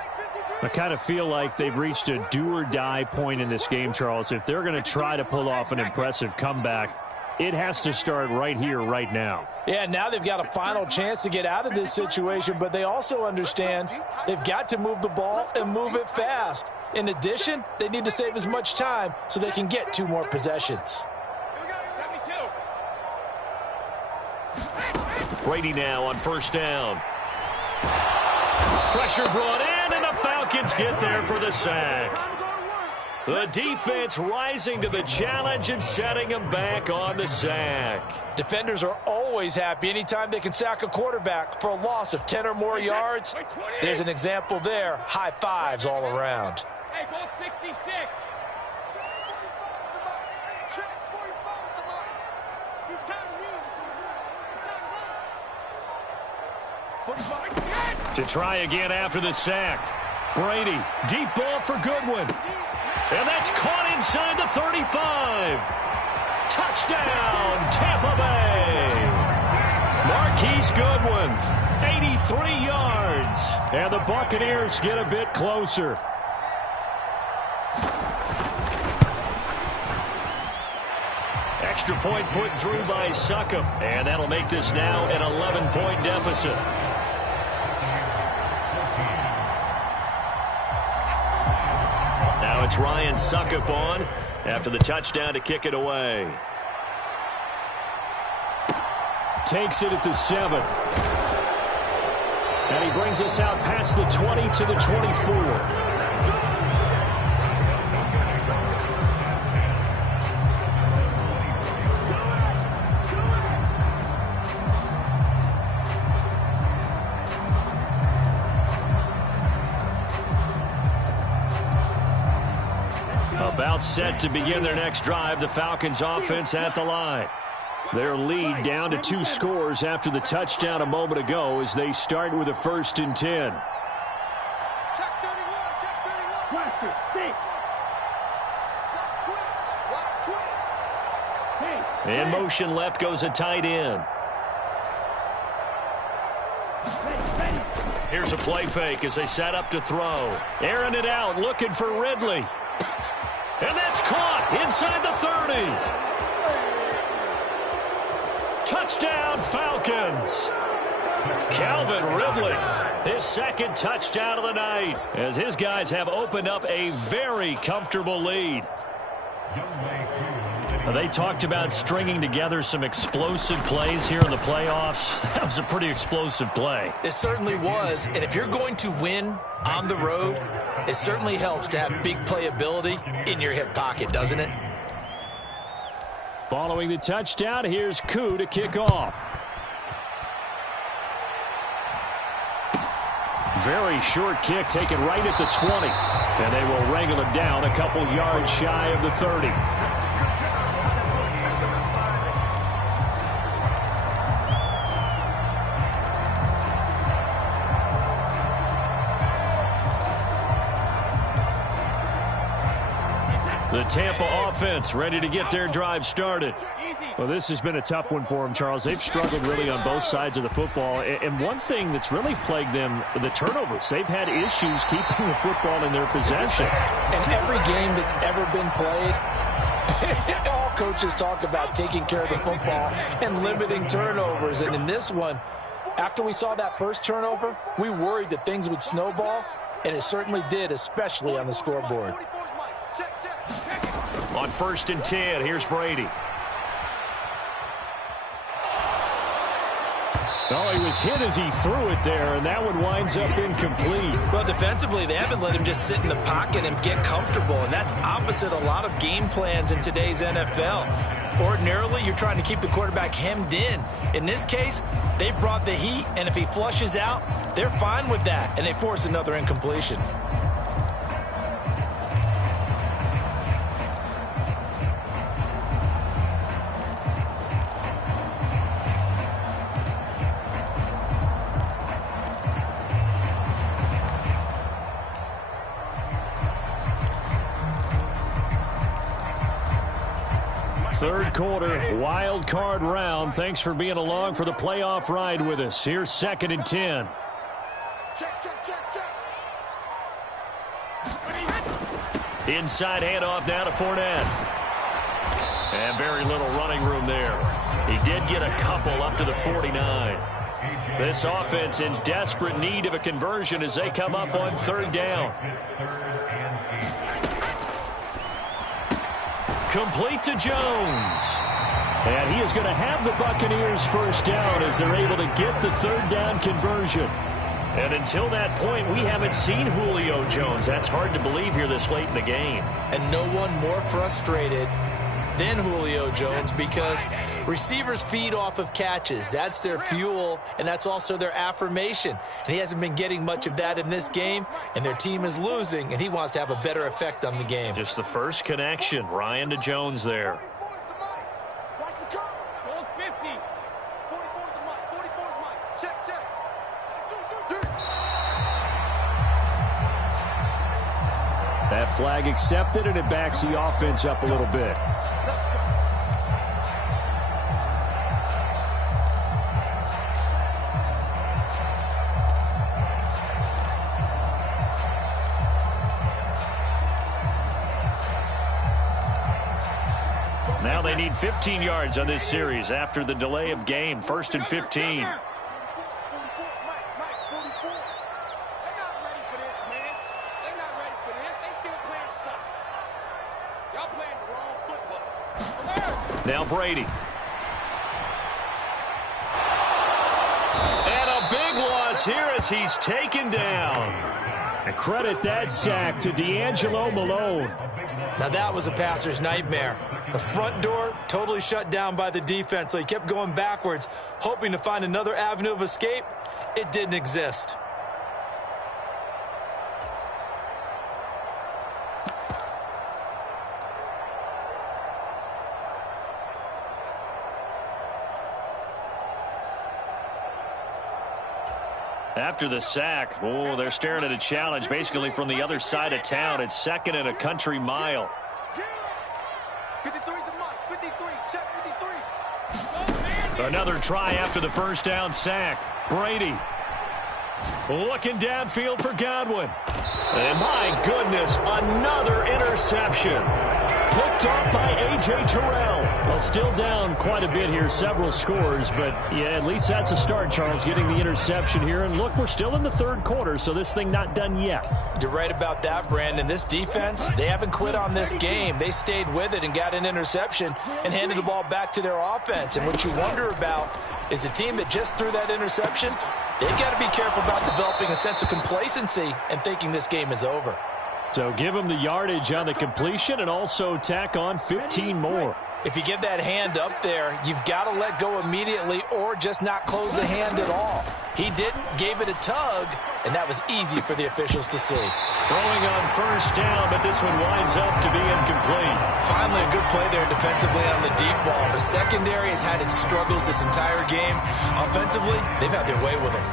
I kind of feel like they've reached a do-or-die point in this game, Charles. If they're going to try to pull off an impressive comeback, it has to start right here, right now. Yeah, now they've got a final chance to get out of this situation, but they also understand they've got to move the ball and move it fast. In addition, they need to save as much time so they can get 2 more possessions. Brady now on 1st down. Pressure brought in, and the Falcons get there for the sack. The defense rising to the challenge and setting them back on the sack. Defenders are always happy anytime they can sack a quarterback for a loss of 10 or more yards. There's an example there. High fives all around. Hey, ball 66. To try again after the sack. Brady, deep ball for Goodwin. And that's caught inside the 35. Touchdown, Tampa Bay. Marquise Goodwin, 83 yards. And the Buccaneers get a bit closer. Extra point put through by Succop. And that'll make this now an 11-point deficit. Now it's Ryan Succop on after the touchdown to kick it away. Takes it at the 7. And he brings us out past the 20 to the 24. About set to begin their next drive, the Falcons offense at the line. Their lead down to 2 scores after the touchdown a moment ago as they start with a 1st and 10. In motion left goes a tight end. Here's a play fake as they set up to throw. Airing it out, looking for Ridley. And that's caught inside the 30. Touchdown, Falcons. Calvin Ridley, his 2nd touchdown of the night, as his guys have opened up a very comfortable lead. They talked about stringing together some explosive plays here in the playoffs. That was a pretty explosive play. It certainly was, and if you're going to win on the road, it certainly helps to have big playability in your hip pocket, doesn't it? Following the touchdown, here's Koo to kick off. Very short kick taken right at the 20. And they will wrangle him down a couple yards shy of the 30. The Tampa offense ready to get their drive started. Well, this has been a tough one for them, Charles. They've struggled really on both sides of the football. And one thing that's really plagued them, the turnovers. They've had issues keeping the football in their possession. And every game that's ever been played, all coaches talk about taking care of the football and limiting turnovers. And in this one, after we saw that first turnover, we worried that things would snowball, and it certainly did, especially on the scoreboard. On 1st and 10, here's Brady. Oh, he was hit as he threw it there, and that one winds up incomplete. Well, defensively, they haven't let him just sit in the pocket and get comfortable, and that's opposite a lot of game plans in today's NFL. Ordinarily, you're trying to keep the quarterback hemmed in. In this case, they brought the heat, and if he flushes out, they're fine with that, and they force another incompletion. Third quarter, wild card round. Thanks for being along for the playoff ride with us. Here's 2nd and 10. Inside handoff now to Fournette. And very little running room there. He did get a couple up to the 49. This offense in desperate need of a conversion as they come up on 3rd down. Complete to Jones. And he is going to have the Buccaneers first down as they're able to get the 3rd down conversion. And until that point, we haven't seen Julio Jones. That's hard to believe here this late in the game. And no one more frustrated than Julio Jones because receivers feed off of catches. That's their fuel, and that's also their affirmation. And he hasn't been getting much of that in this game, and their team is losing, and he wants to have a better effect on the game. Just the first connection, Ryan to Jones there. Watch the curve. Goal 50. 44 is the mic. 44 is mic. Check, check. That flag accepted, and it backs the offense up a little bit. Now they need 15 yards on this series after the delay of game. 1st and 15. Now Brady. And a big loss here as he's taken down. And credit that sack to D'Angelo Malone. Now that was a passer's nightmare. The front door totally shut down by the defense, so he kept going backwards, hoping to find another avenue of escape. It didn't exist. After the sack, oh, they're staring at a challenge basically from the other side of town. It's 2nd and a country mile. 53 is the mic. 53. Check 53. Another try after the first down sack. Brady looking downfield for Godwin. And my goodness, another interception. Picked up by A.J. Terrell. Well, still down quite a bit here, several scores, but yeah, at least that's a start, Charles, getting the interception here. And look, we're still in the 3rd quarter, so this thing not done yet. You're right about that, Brandon. This defense, they haven't quit on this game. They stayed with it and got an interception and handed the ball back to their offense. And what you wonder about is a team that just threw that interception, they've got to be careful about developing a sense of complacency and thinking this game is over. So give him the yardage on the completion and also tack on 15 more. If you get that hand up there, you've got to let go immediately or just not close the hand at all. He didn't, gave it a tug, and that was easy for the officials to see. Throwing on first down, but this one winds up to be incomplete. Finally, a good play there defensively on the deep ball. The secondary has had its struggles this entire game. Offensively, they've had their way with him.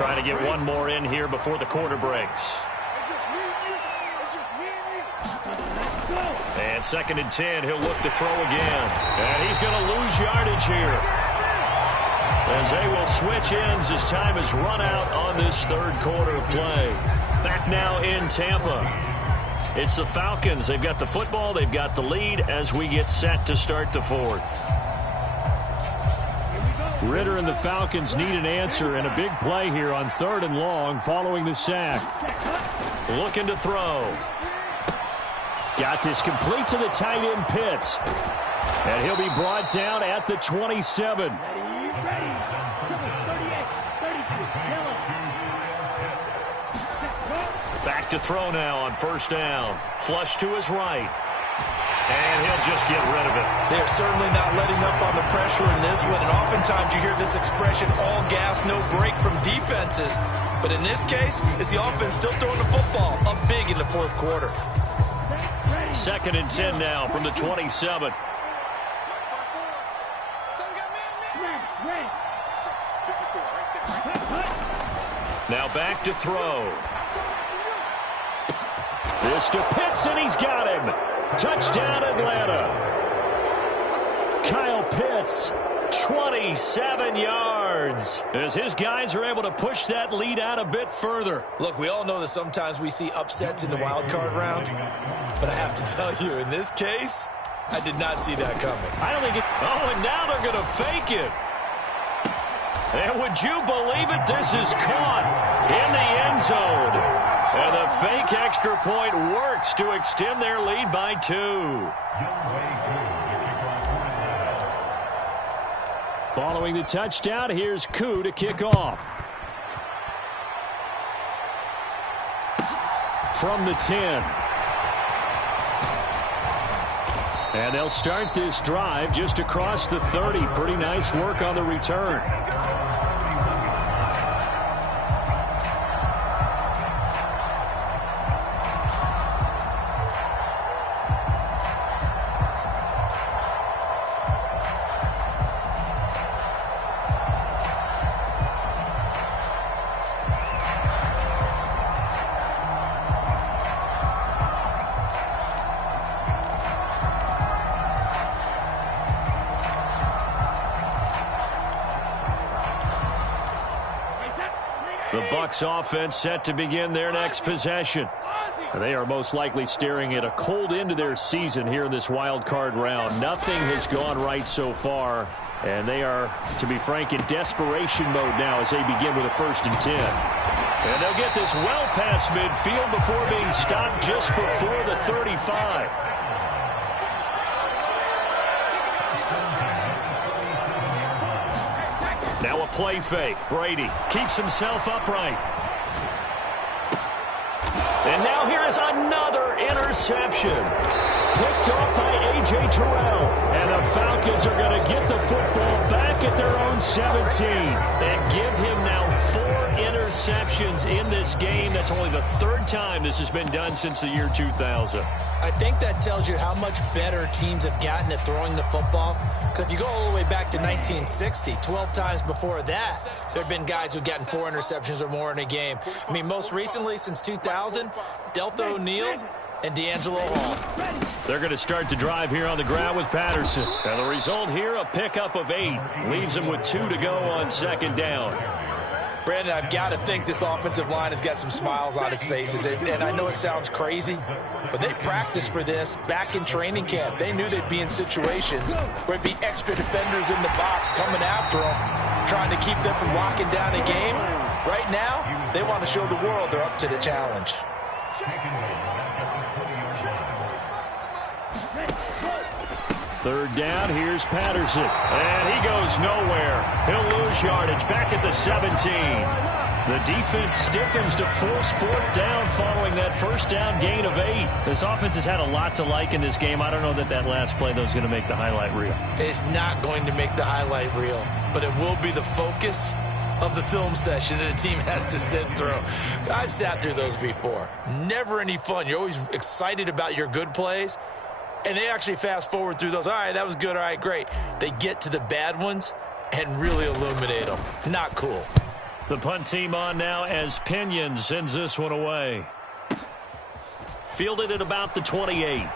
Trying to get one more in here before the quarter breaks. And 2nd and 10, he'll look to throw again. And he's going to lose yardage here, as they will switch ends as time is run out on this 3rd quarter of play. Back now in Tampa. It's the Falcons. They've got the football. They've got the lead as we get set to start the 4th. Ritter and the Falcons need an answer, and a big play here on 3rd and long following the sack. Looking to throw. Got this complete to the tight end Pitts. And he'll be brought down at the 27. Back to throw now on 1st down. Flush to his right. And he'll just get rid of it. They're certainly not letting up on the pressure in this one. And oftentimes you hear this expression, all gas, no break from defenses. But in this case, it's the offense still throwing the football up big in the 4th quarter. 2nd and 10 now from the 27. Now back to throw. This to Pitts, and he's got him. Touchdown, Atlanta. Kyle Pitts, 27 yards, as his guys are able to push that lead out a bit further. Look, we all know that sometimes we see upsets in the wild card round, but I have to tell you, in this case, I did not see that coming. I don't think it... Oh, and now they're going to fake it. And would you believe it? This is caught in the end zone. And the fake extra point works to extend their lead by 2. Following the touchdown, here's Koo to kick off. From the 10. And they'll start this drive just across the 30. Pretty nice work on the return. The Bucs offense set to begin their next possession. They are most likely staring at a cold end to their season here in this wild card round. Nothing has gone right so far, and they are, to be frank, in desperation mode now as they begin with a 1st and 10. And they'll get this well past midfield before being stopped just before the 35. Now a play fake. Brady keeps himself upright. And now here is another interception. Picked off by A.J. Terrell. And the Falcons are going to get the football back at their own 17. And give him now 4 interceptions in this game. That's only the 3rd time this has been done since the year 2000. I think that tells you how much better teams have gotten at throwing the football. Because if you go all the way back to 1960, 12 times before that, there have been guys who've gotten 4 interceptions or more in a game. I mean, most recently, since 2000, Delta O'Neal and D'Angelo Hall. They're going to start the drive here on the ground with Patterson. And the result here, a pickup of 8. Leaves them with 2 to go on 2nd down. Brandon, I've got to think this offensive line has got some smiles on its faces. And I know it sounds crazy, but they practiced for this back in training camp. They knew they'd be in situations where it'd be extra defenders in the box coming after them, trying to keep them from locking down a game. Right now, they want to show the world they're up to the challenge. Third down, here's Patterson. And he goes nowhere. He'll lose yardage back at the 17. The defense stiffens to force 4th down following that 1st down gain of 8. This offense has had a lot to like in this game. I don't know that last play, though, is going to make the highlight reel. It's not going to make the highlight reel, but it will be the focus of the film session that the team has to sit through. I've sat through those before. Never any fun. You're always excited about your good plays, and they actually fast forward through those. All right, that was good. All right, great. They get to the bad ones and really illuminate them. Not cool. The punt team on now as Pinion sends this one away. Fielded at about the 28.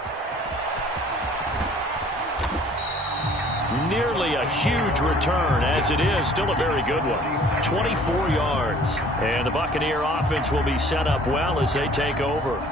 Nearly a huge return, as it is still a very good one. 24 yards. And the Buccaneer offense will be set up well as they take over.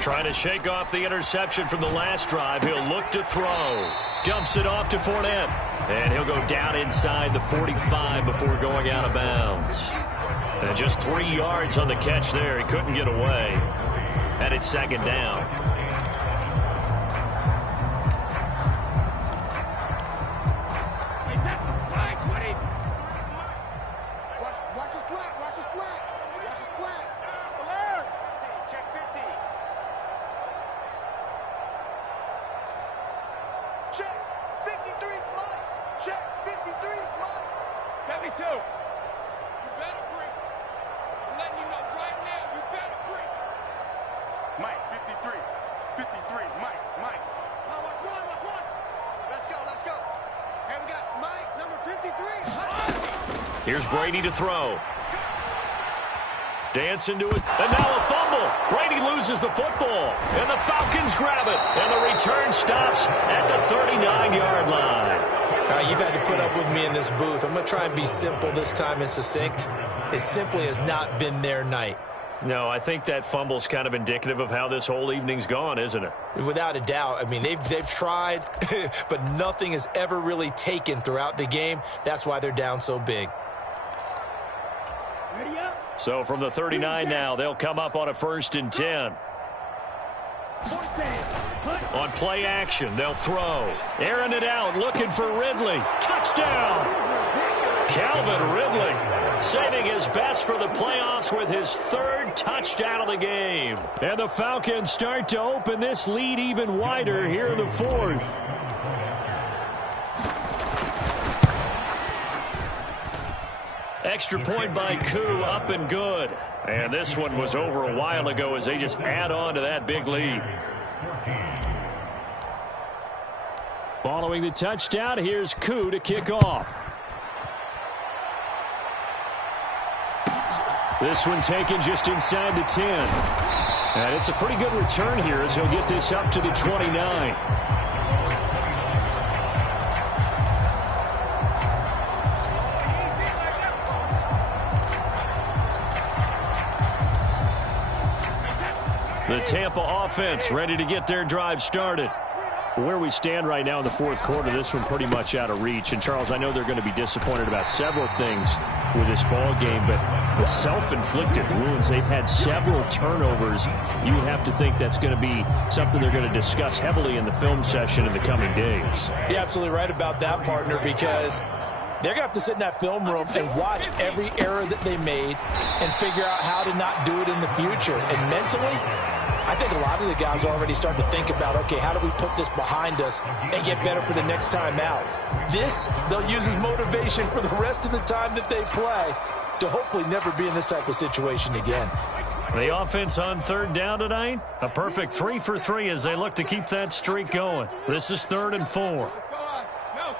Trying to shake off the interception from the last drive. He'll look to throw. Dumps it off to Fournette. And he'll go down inside the 45 before going out of bounds. And just 3 yards on the catch there. He couldn't get away. And it's second down. Watch a slat. Watch a slat. Watch a slat. Check 50. Check 53's mine. Check 53's mine. 72. You better break. I'm letting you know right now. You better break. Mike 53. 53. Mike. Oh, watch one. Watch one. Let's go. Let's go. Hey, we got Mike number 53. Here's Brady to throw. Dance into it, and now a fumble. Brady loses the football, and the Falcons grab it, and the return stops at the 39-yard line. You've had to put up with me in this booth. I'm going to try and be simple this time and succinct. It simply has not been their night. No, I think that fumble's kind of indicative of how this whole evening's gone, isn't it? Without a doubt. I mean, they've tried, but nothing has ever really taken throughout the game. That's why they're down so big. So from the 39 now, they'll come up on a 1st and 10. On play action, they'll throw. Airing it out, looking for Ridley. Touchdown! Calvin Ridley saving his best for the playoffs with his 3rd touchdown of the game. And the Falcons start to open this lead even wider here in the 4th. Extra point by Koo, up and good. And this one was over a while ago as they just add on to that big lead. Following the touchdown, here's Koo to kick off. This one taken just inside the 10. And it's a pretty good return here as he'll get this up to the 29. The Tampa offense ready to get their drive started. Where we stand right now in the 4th quarter, this one pretty much out of reach. And, Charles, I know they're going to be disappointed about several things with this ball game, but the self-inflicted wounds, they've had several turnovers. You would have to think that's going to be something they're going to discuss heavily in the film session in the coming days. You're absolutely right about that, partner, because they're going to have to sit in that film room and watch every error that they made and figure out how to not do it in the future. And mentally, I think a lot of the guys are already starting to think about, okay, how do we put this behind us and get better for the next time out? This, they'll use as motivation for the rest of the time that they play to hopefully never be in this type of situation again. The offense on 3rd down tonight, a perfect 3 for 3 as they look to keep that streak going. This is 3rd and 4. No,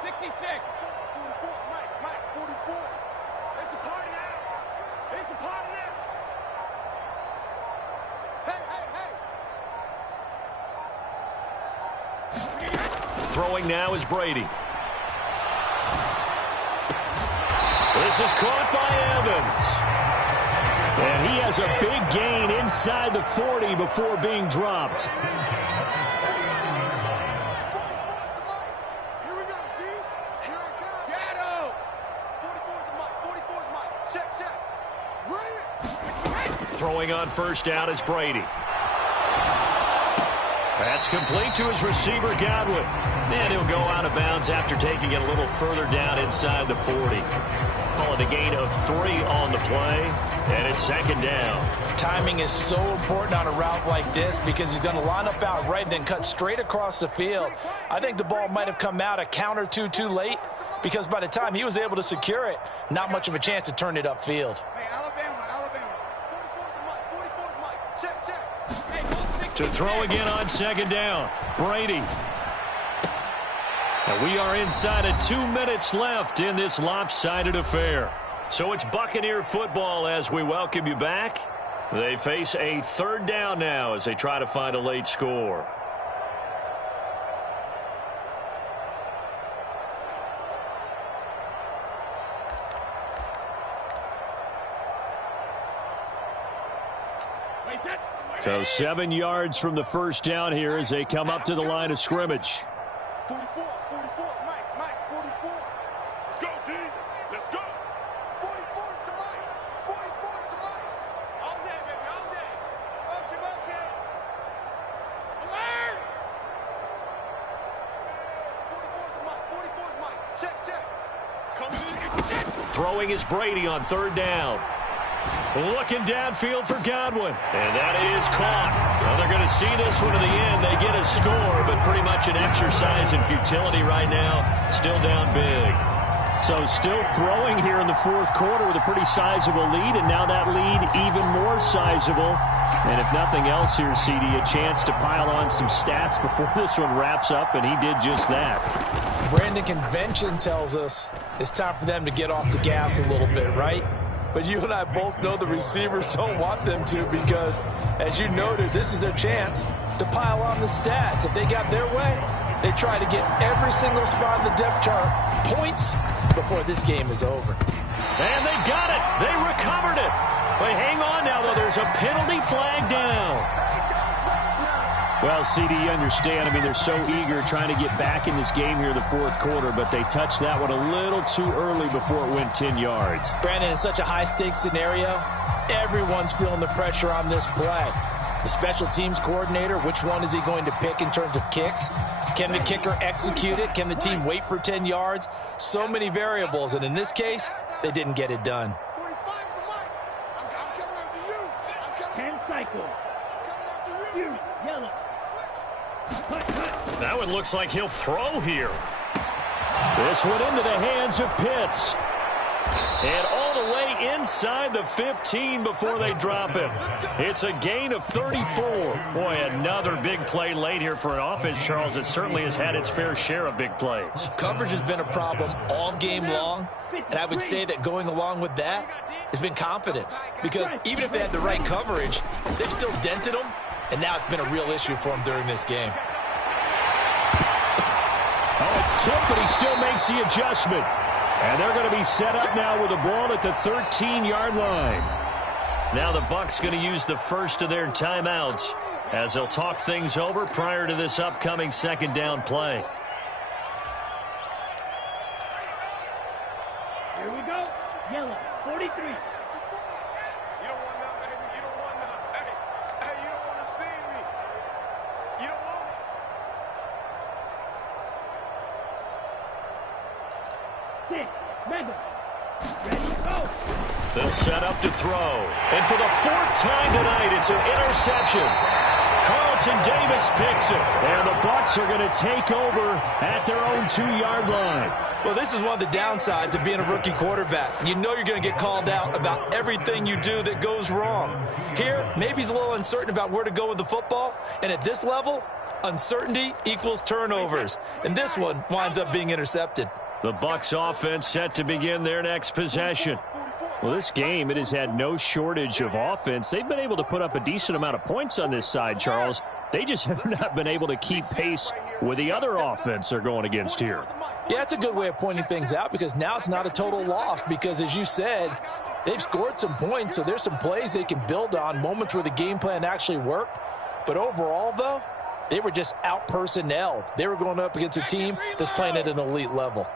66. 44, Mike, 44. It's a party now. It's a party now. Throwing now is Brady. This is caught by Evans. And he has a big gain inside the 40 before being dropped. Here we go, D. Here I come. Shadow. 44's Mike. 44's Mike. Check. Bring it. Throwing on 1st down is Brady. That's complete to his receiver, Godwin. And he'll go out of bounds after taking it a little further down inside the 40. Call it a gain of 3 on the play, and it's second down. Timing is so important on a route like this because he's going to line up out right and then cut straight across the field. I think the ball might have come out a count or two too late because by the time he was able to secure it, not much of a chance to turn it upfield. To throw again on second down, Brady. And we are inside of 2 minutes left in this lopsided affair. So it's Buccaneer football as we welcome you back. They face a third down now as they try to find a late score. So 7 yards from the first down here as they come up to the line of scrimmage. 44, Mike, 44. Let's go, D. Let's go. 44 is the Mike. 44 is the Mike. All day, baby, all day. Motion. Alert! 44 is the Mike. 44 is Mike. Check. Come in. Throwing is Brady on third down. Looking downfield for Godwin. And that is caught. Well, they're going to see this one to the end. They get a score, but pretty much an exercise in futility right now. Still down big. So still throwing here in the fourth quarter with a pretty sizable lead, and now that lead even more sizable. And if nothing else here, CD, a chance to pile on some stats before this one wraps up, and he did just that. Brandon, convention tells us it's time for them to get off the gas a little bit, right? But you and I both know the receivers don't want them to because, as you noted, this is their chance to pile on the stats. If they got their way, they try to get every single spot in the depth chart points before this game is over. And they got it. They recovered it. But hang on now, though. There's a penalty flag down. Well, CD, you understand. I mean, they're so eager trying to get back in this game here in the fourth quarter, but they touched that one a little too early before it went 10 yards. Brandon, in such a high-stakes scenario, everyone's feeling the pressure on this play. The special teams coordinator, which one is he going to pick in terms of kicks? Can the kicker execute it? Can the team wait for 10 yards? So many variables, and in this case, they didn't get it done. 45 is the Mike. I'm coming after you. 10 cycle. Coming after you. Yellow. That one looks like he'll throw here. This one into the hands of Pitts. And all the way inside the 15 before they drop him. It's a gain of 34. Boy, another big play late here for an offense, Charles, that certainly has had its fair share of big plays. Coverage has been a problem all game long, and I would say that going along with that has been confidence. Because even if they had the right coverage, they've still dented them, and now it's been a real issue for them during this game. Oh, it's tipped, but he still makes the adjustment. And they're going to be set up now with the ball at the 13-yard line. Now the Bucs going to use the first of their timeouts as they'll talk things over prior to this upcoming second down play. Here we go. Yellow, 43. You don't want none, baby. You don't want none. Hey, you don't want to see me. You don't want it. 6. Mega. Ready, go. They'll set up to throw. And for the fourth time tonight, it's an interception. Carlton Davis picks it. And the Bucs are going to take over at their own 2-yard line. Well, this is one of the downsides of being a rookie quarterback. You know you're going to get called out about everything you do that goes wrong. Here, maybe he's a little uncertain about where to go with the football. And at this level, uncertainty equals turnovers. And this one winds up being intercepted. The Bucs offense set to begin their next possession. Well, this game, it has had no shortage of offense. They've been able to put up a decent amount of points on this side, Charles. They just have not been able to keep pace with the other offense they're going against here. Yeah, that's a good way of pointing things out because now it's not a total loss because, as you said, they've scored some points, so there's some plays they can build on, moments where the game plan actually worked. But overall, though, they were just out-personnel. They were going up against a team that's playing at an elite level.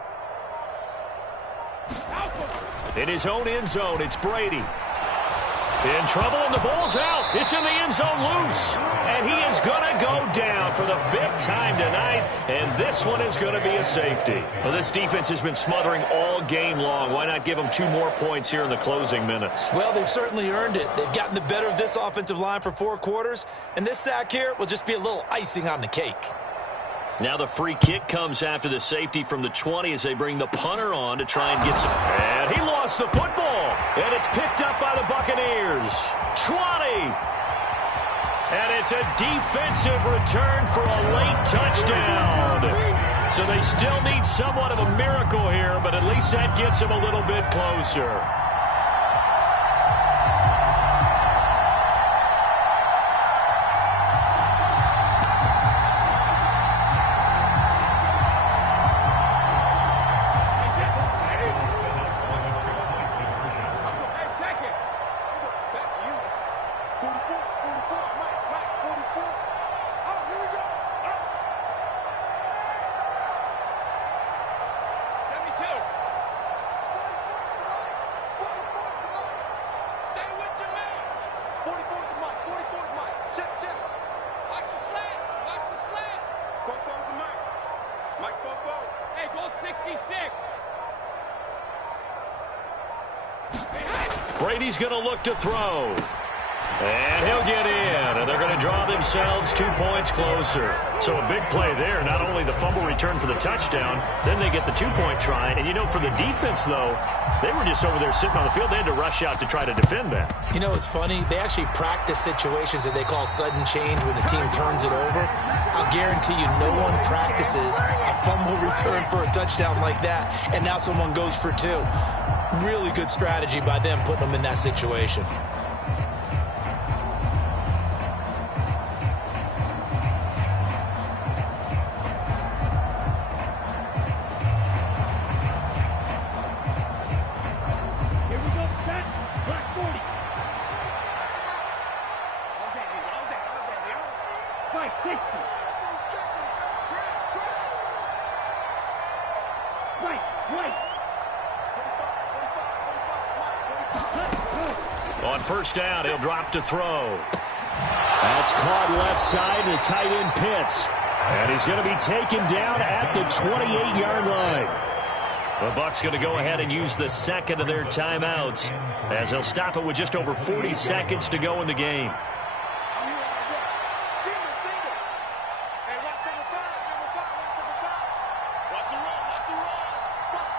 In his own end zone, it's Brady. In trouble, and the ball's out. It's in the end zone loose. And he is going to go down. for the 5th time tonight, and this one is going to be a safety. Well, this defense has been smothering all game long. Why not give them 2 more points here in the closing minutes? Well, they've certainly earned it. They've gotten the better of this offensive line for 4 quarters, and this sack here will just be a little icing on the cake. Now the free kick comes after the safety from the 20 as they bring the punter on to try and get some. And he lost the football, and it's picked up by the Buccaneers. 20. And it's a defensive return for a late touchdown. So they still need somewhat of a miracle here, but at least that gets them a little bit closer. Brady's going to look to throw. And he'll get in. And they're going to draw themselves 2 points closer. So a big play there. Not only the fumble return for the touchdown, then they get the 2-point try. And, you know, for the defense, though, they were just over there sitting on the field. They had to rush out to try to defend that. You know, it's funny. They actually practice situations that they call sudden change when the team turns it over. I'll guarantee you no one practices a fumble return for a touchdown like that, and now someone goes for 2. Really good strategy by them putting them in that situation. Here we go, set. Black 40. 560. Right, right. On first down, he'll drop to throw. That's caught left side, the tight end Pitts. And he's going to be taken down at the 28-yard line. The Bucs going to go ahead and use the second of their timeouts as they'll stop it with just over 40 seconds to go in the game.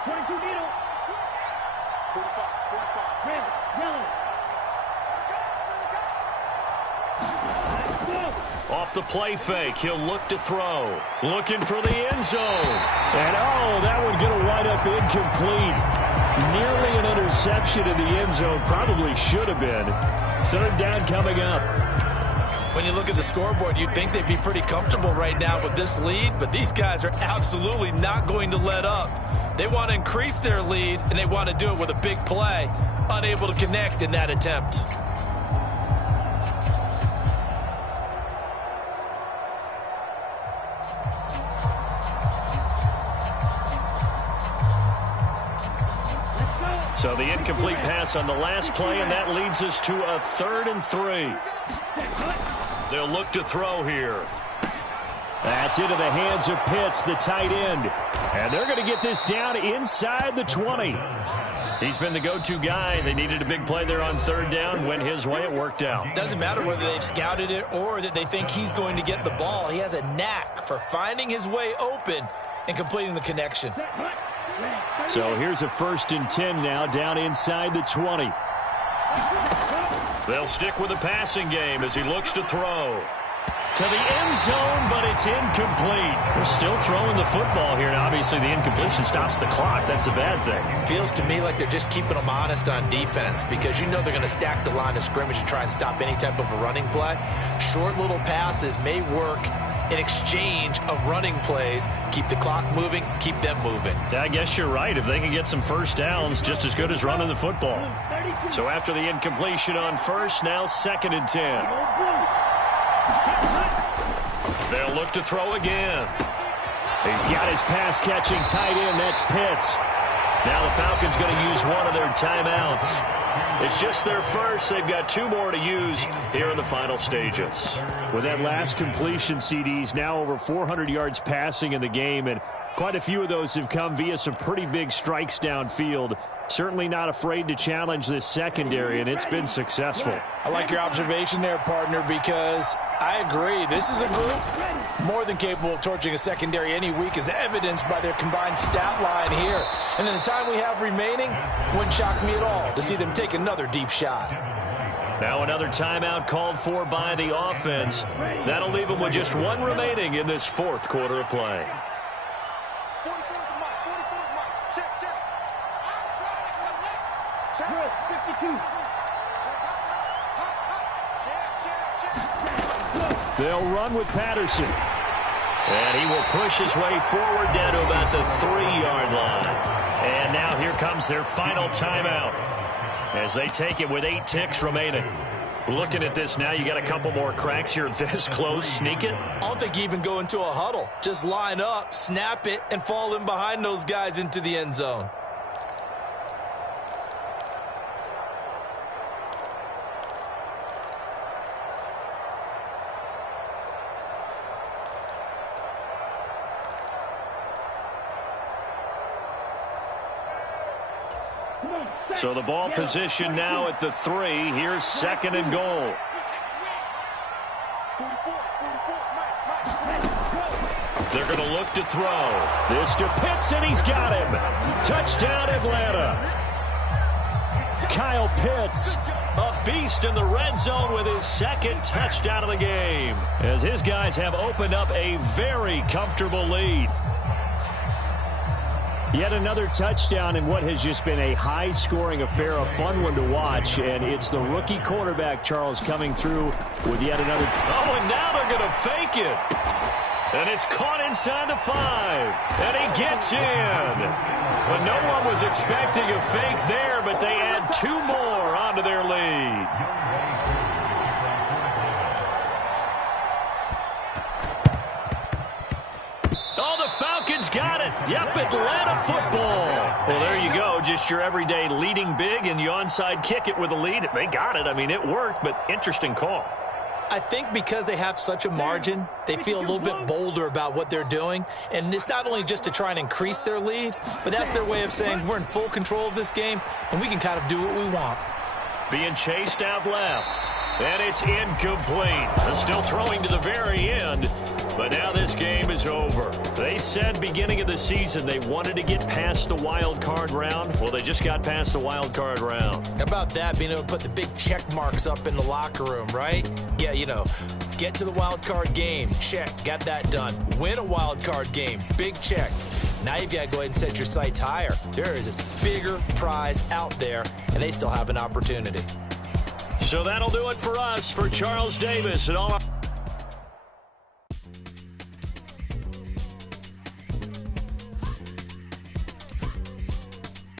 22 needle. 45. Red, yellow. Off the play fake, he'll look to throw. Looking for the end zone. And, oh, that one going to wind up incomplete. Nearly an interception in the end zone. Probably should have been. 3rd down coming up. When you look at the scoreboard, you'd think they'd be pretty comfortable right now with this lead, but these guys are absolutely not going to let up. They want to increase their lead, and they want to do it with a big play. Unable to connect in that attempt. So the incomplete pass on the last play, and that leads us to a 3rd and 3. They'll look to throw here. That's into the hands of Pitts, the tight end. And they're going to get this down inside the 20. He's been the go-to guy. They needed a big play there on 3rd down. Went his way. It worked out. Doesn't matter whether they've scouted it or that they think he's going to get the ball. He has a knack for finding his way open and completing the connection. So here's a 1st and 10 now, down inside the 20. They'll stick with the passing game as he looks to throw. To the end zone, but it's incomplete. They're still throwing the football here. Now, obviously, the incompletion stops the clock. That's a bad thing. Feels to me like they're just keeping them honest on defense because you know they're going to stack the line of scrimmage and try and stop any type of a running play. Short little passes may work in exchange of running plays. Keep the clock moving, keep them moving. I guess you're right. If they can get some first downs, just as good as running the football. So after the incompletion on 1st, now 2nd and 10. They'll look to throw again. He's got his pass-catching tight end. That's Pitts. Now the Falcons going to use one of their timeouts. It's just their first. They've got 2 more to use here in the final stages. With that last completion, CD's now over 400 yards passing in the game, and quite a few of those have come via some pretty big strikes downfield. Certainly not afraid to challenge this secondary, and it's been successful. I like your observation there, partner, because I agree. This is a group more than capable of torching a secondary any week, as evidenced by their combined stat line here. And in the time we have remaining, wouldn't shock me at all to see them take another deep shot. Now another timeout called for by the offense. That'll leave them with just 1 remaining in this 4th quarter of play. 52. They'll run with Patterson. And he will push his way forward down to about the 3-yard line. And now here comes their final timeout as they take it with 8 ticks remaining. Looking at this now, you got a couple more cracks here this close. Sneak it. I don't think you even go into a huddle. Just line up, snap it, and fall in behind those guys into the end zone. So the ball position now at the 3. Here's 2nd and goal. They're going to look to throw. This to Pitts, and he's got him. Touchdown, Atlanta. Kyle Pitts. A beast in the red zone with his 2nd touchdown of the game, as his guys have opened up a very comfortable lead. Yet another touchdown in what has just been a high-scoring affair, a fun one to watch, and it's the rookie quarterback, Charles, coming through with yet another. Oh, and now they're going to fake it. And it's caught inside the 5. And he gets in. But no one was expecting a fake there, but they add 2 more onto their lead. Falcons got it. Yep, Atlanta football. Well, there you go. Just your everyday leading big, and you onside kick it with a lead. They got it. I mean, it worked, but interesting call. I think because they have such a margin, they feel a little bit bolder about what they're doing. And it's not only just to try and increase their lead, but that's their way of saying we're in full control of this game, and we can kind of do what we want. Being chased out left. And it's incomplete. They're still throwing to the very end. But now this game is over. They said beginning of the season they wanted to get past the wild card round. Well, they just got past the wild card round. How about that, being able to put the big check marks up in the locker room, right? Yeah, you know, get to the wild card game. Check. Got that done. Win a wild card game. Big check. Now you've got to go ahead and set your sights higher. There is a bigger prize out there, and they still have an opportunity. So that'll do it for us. For Charles Davis and all our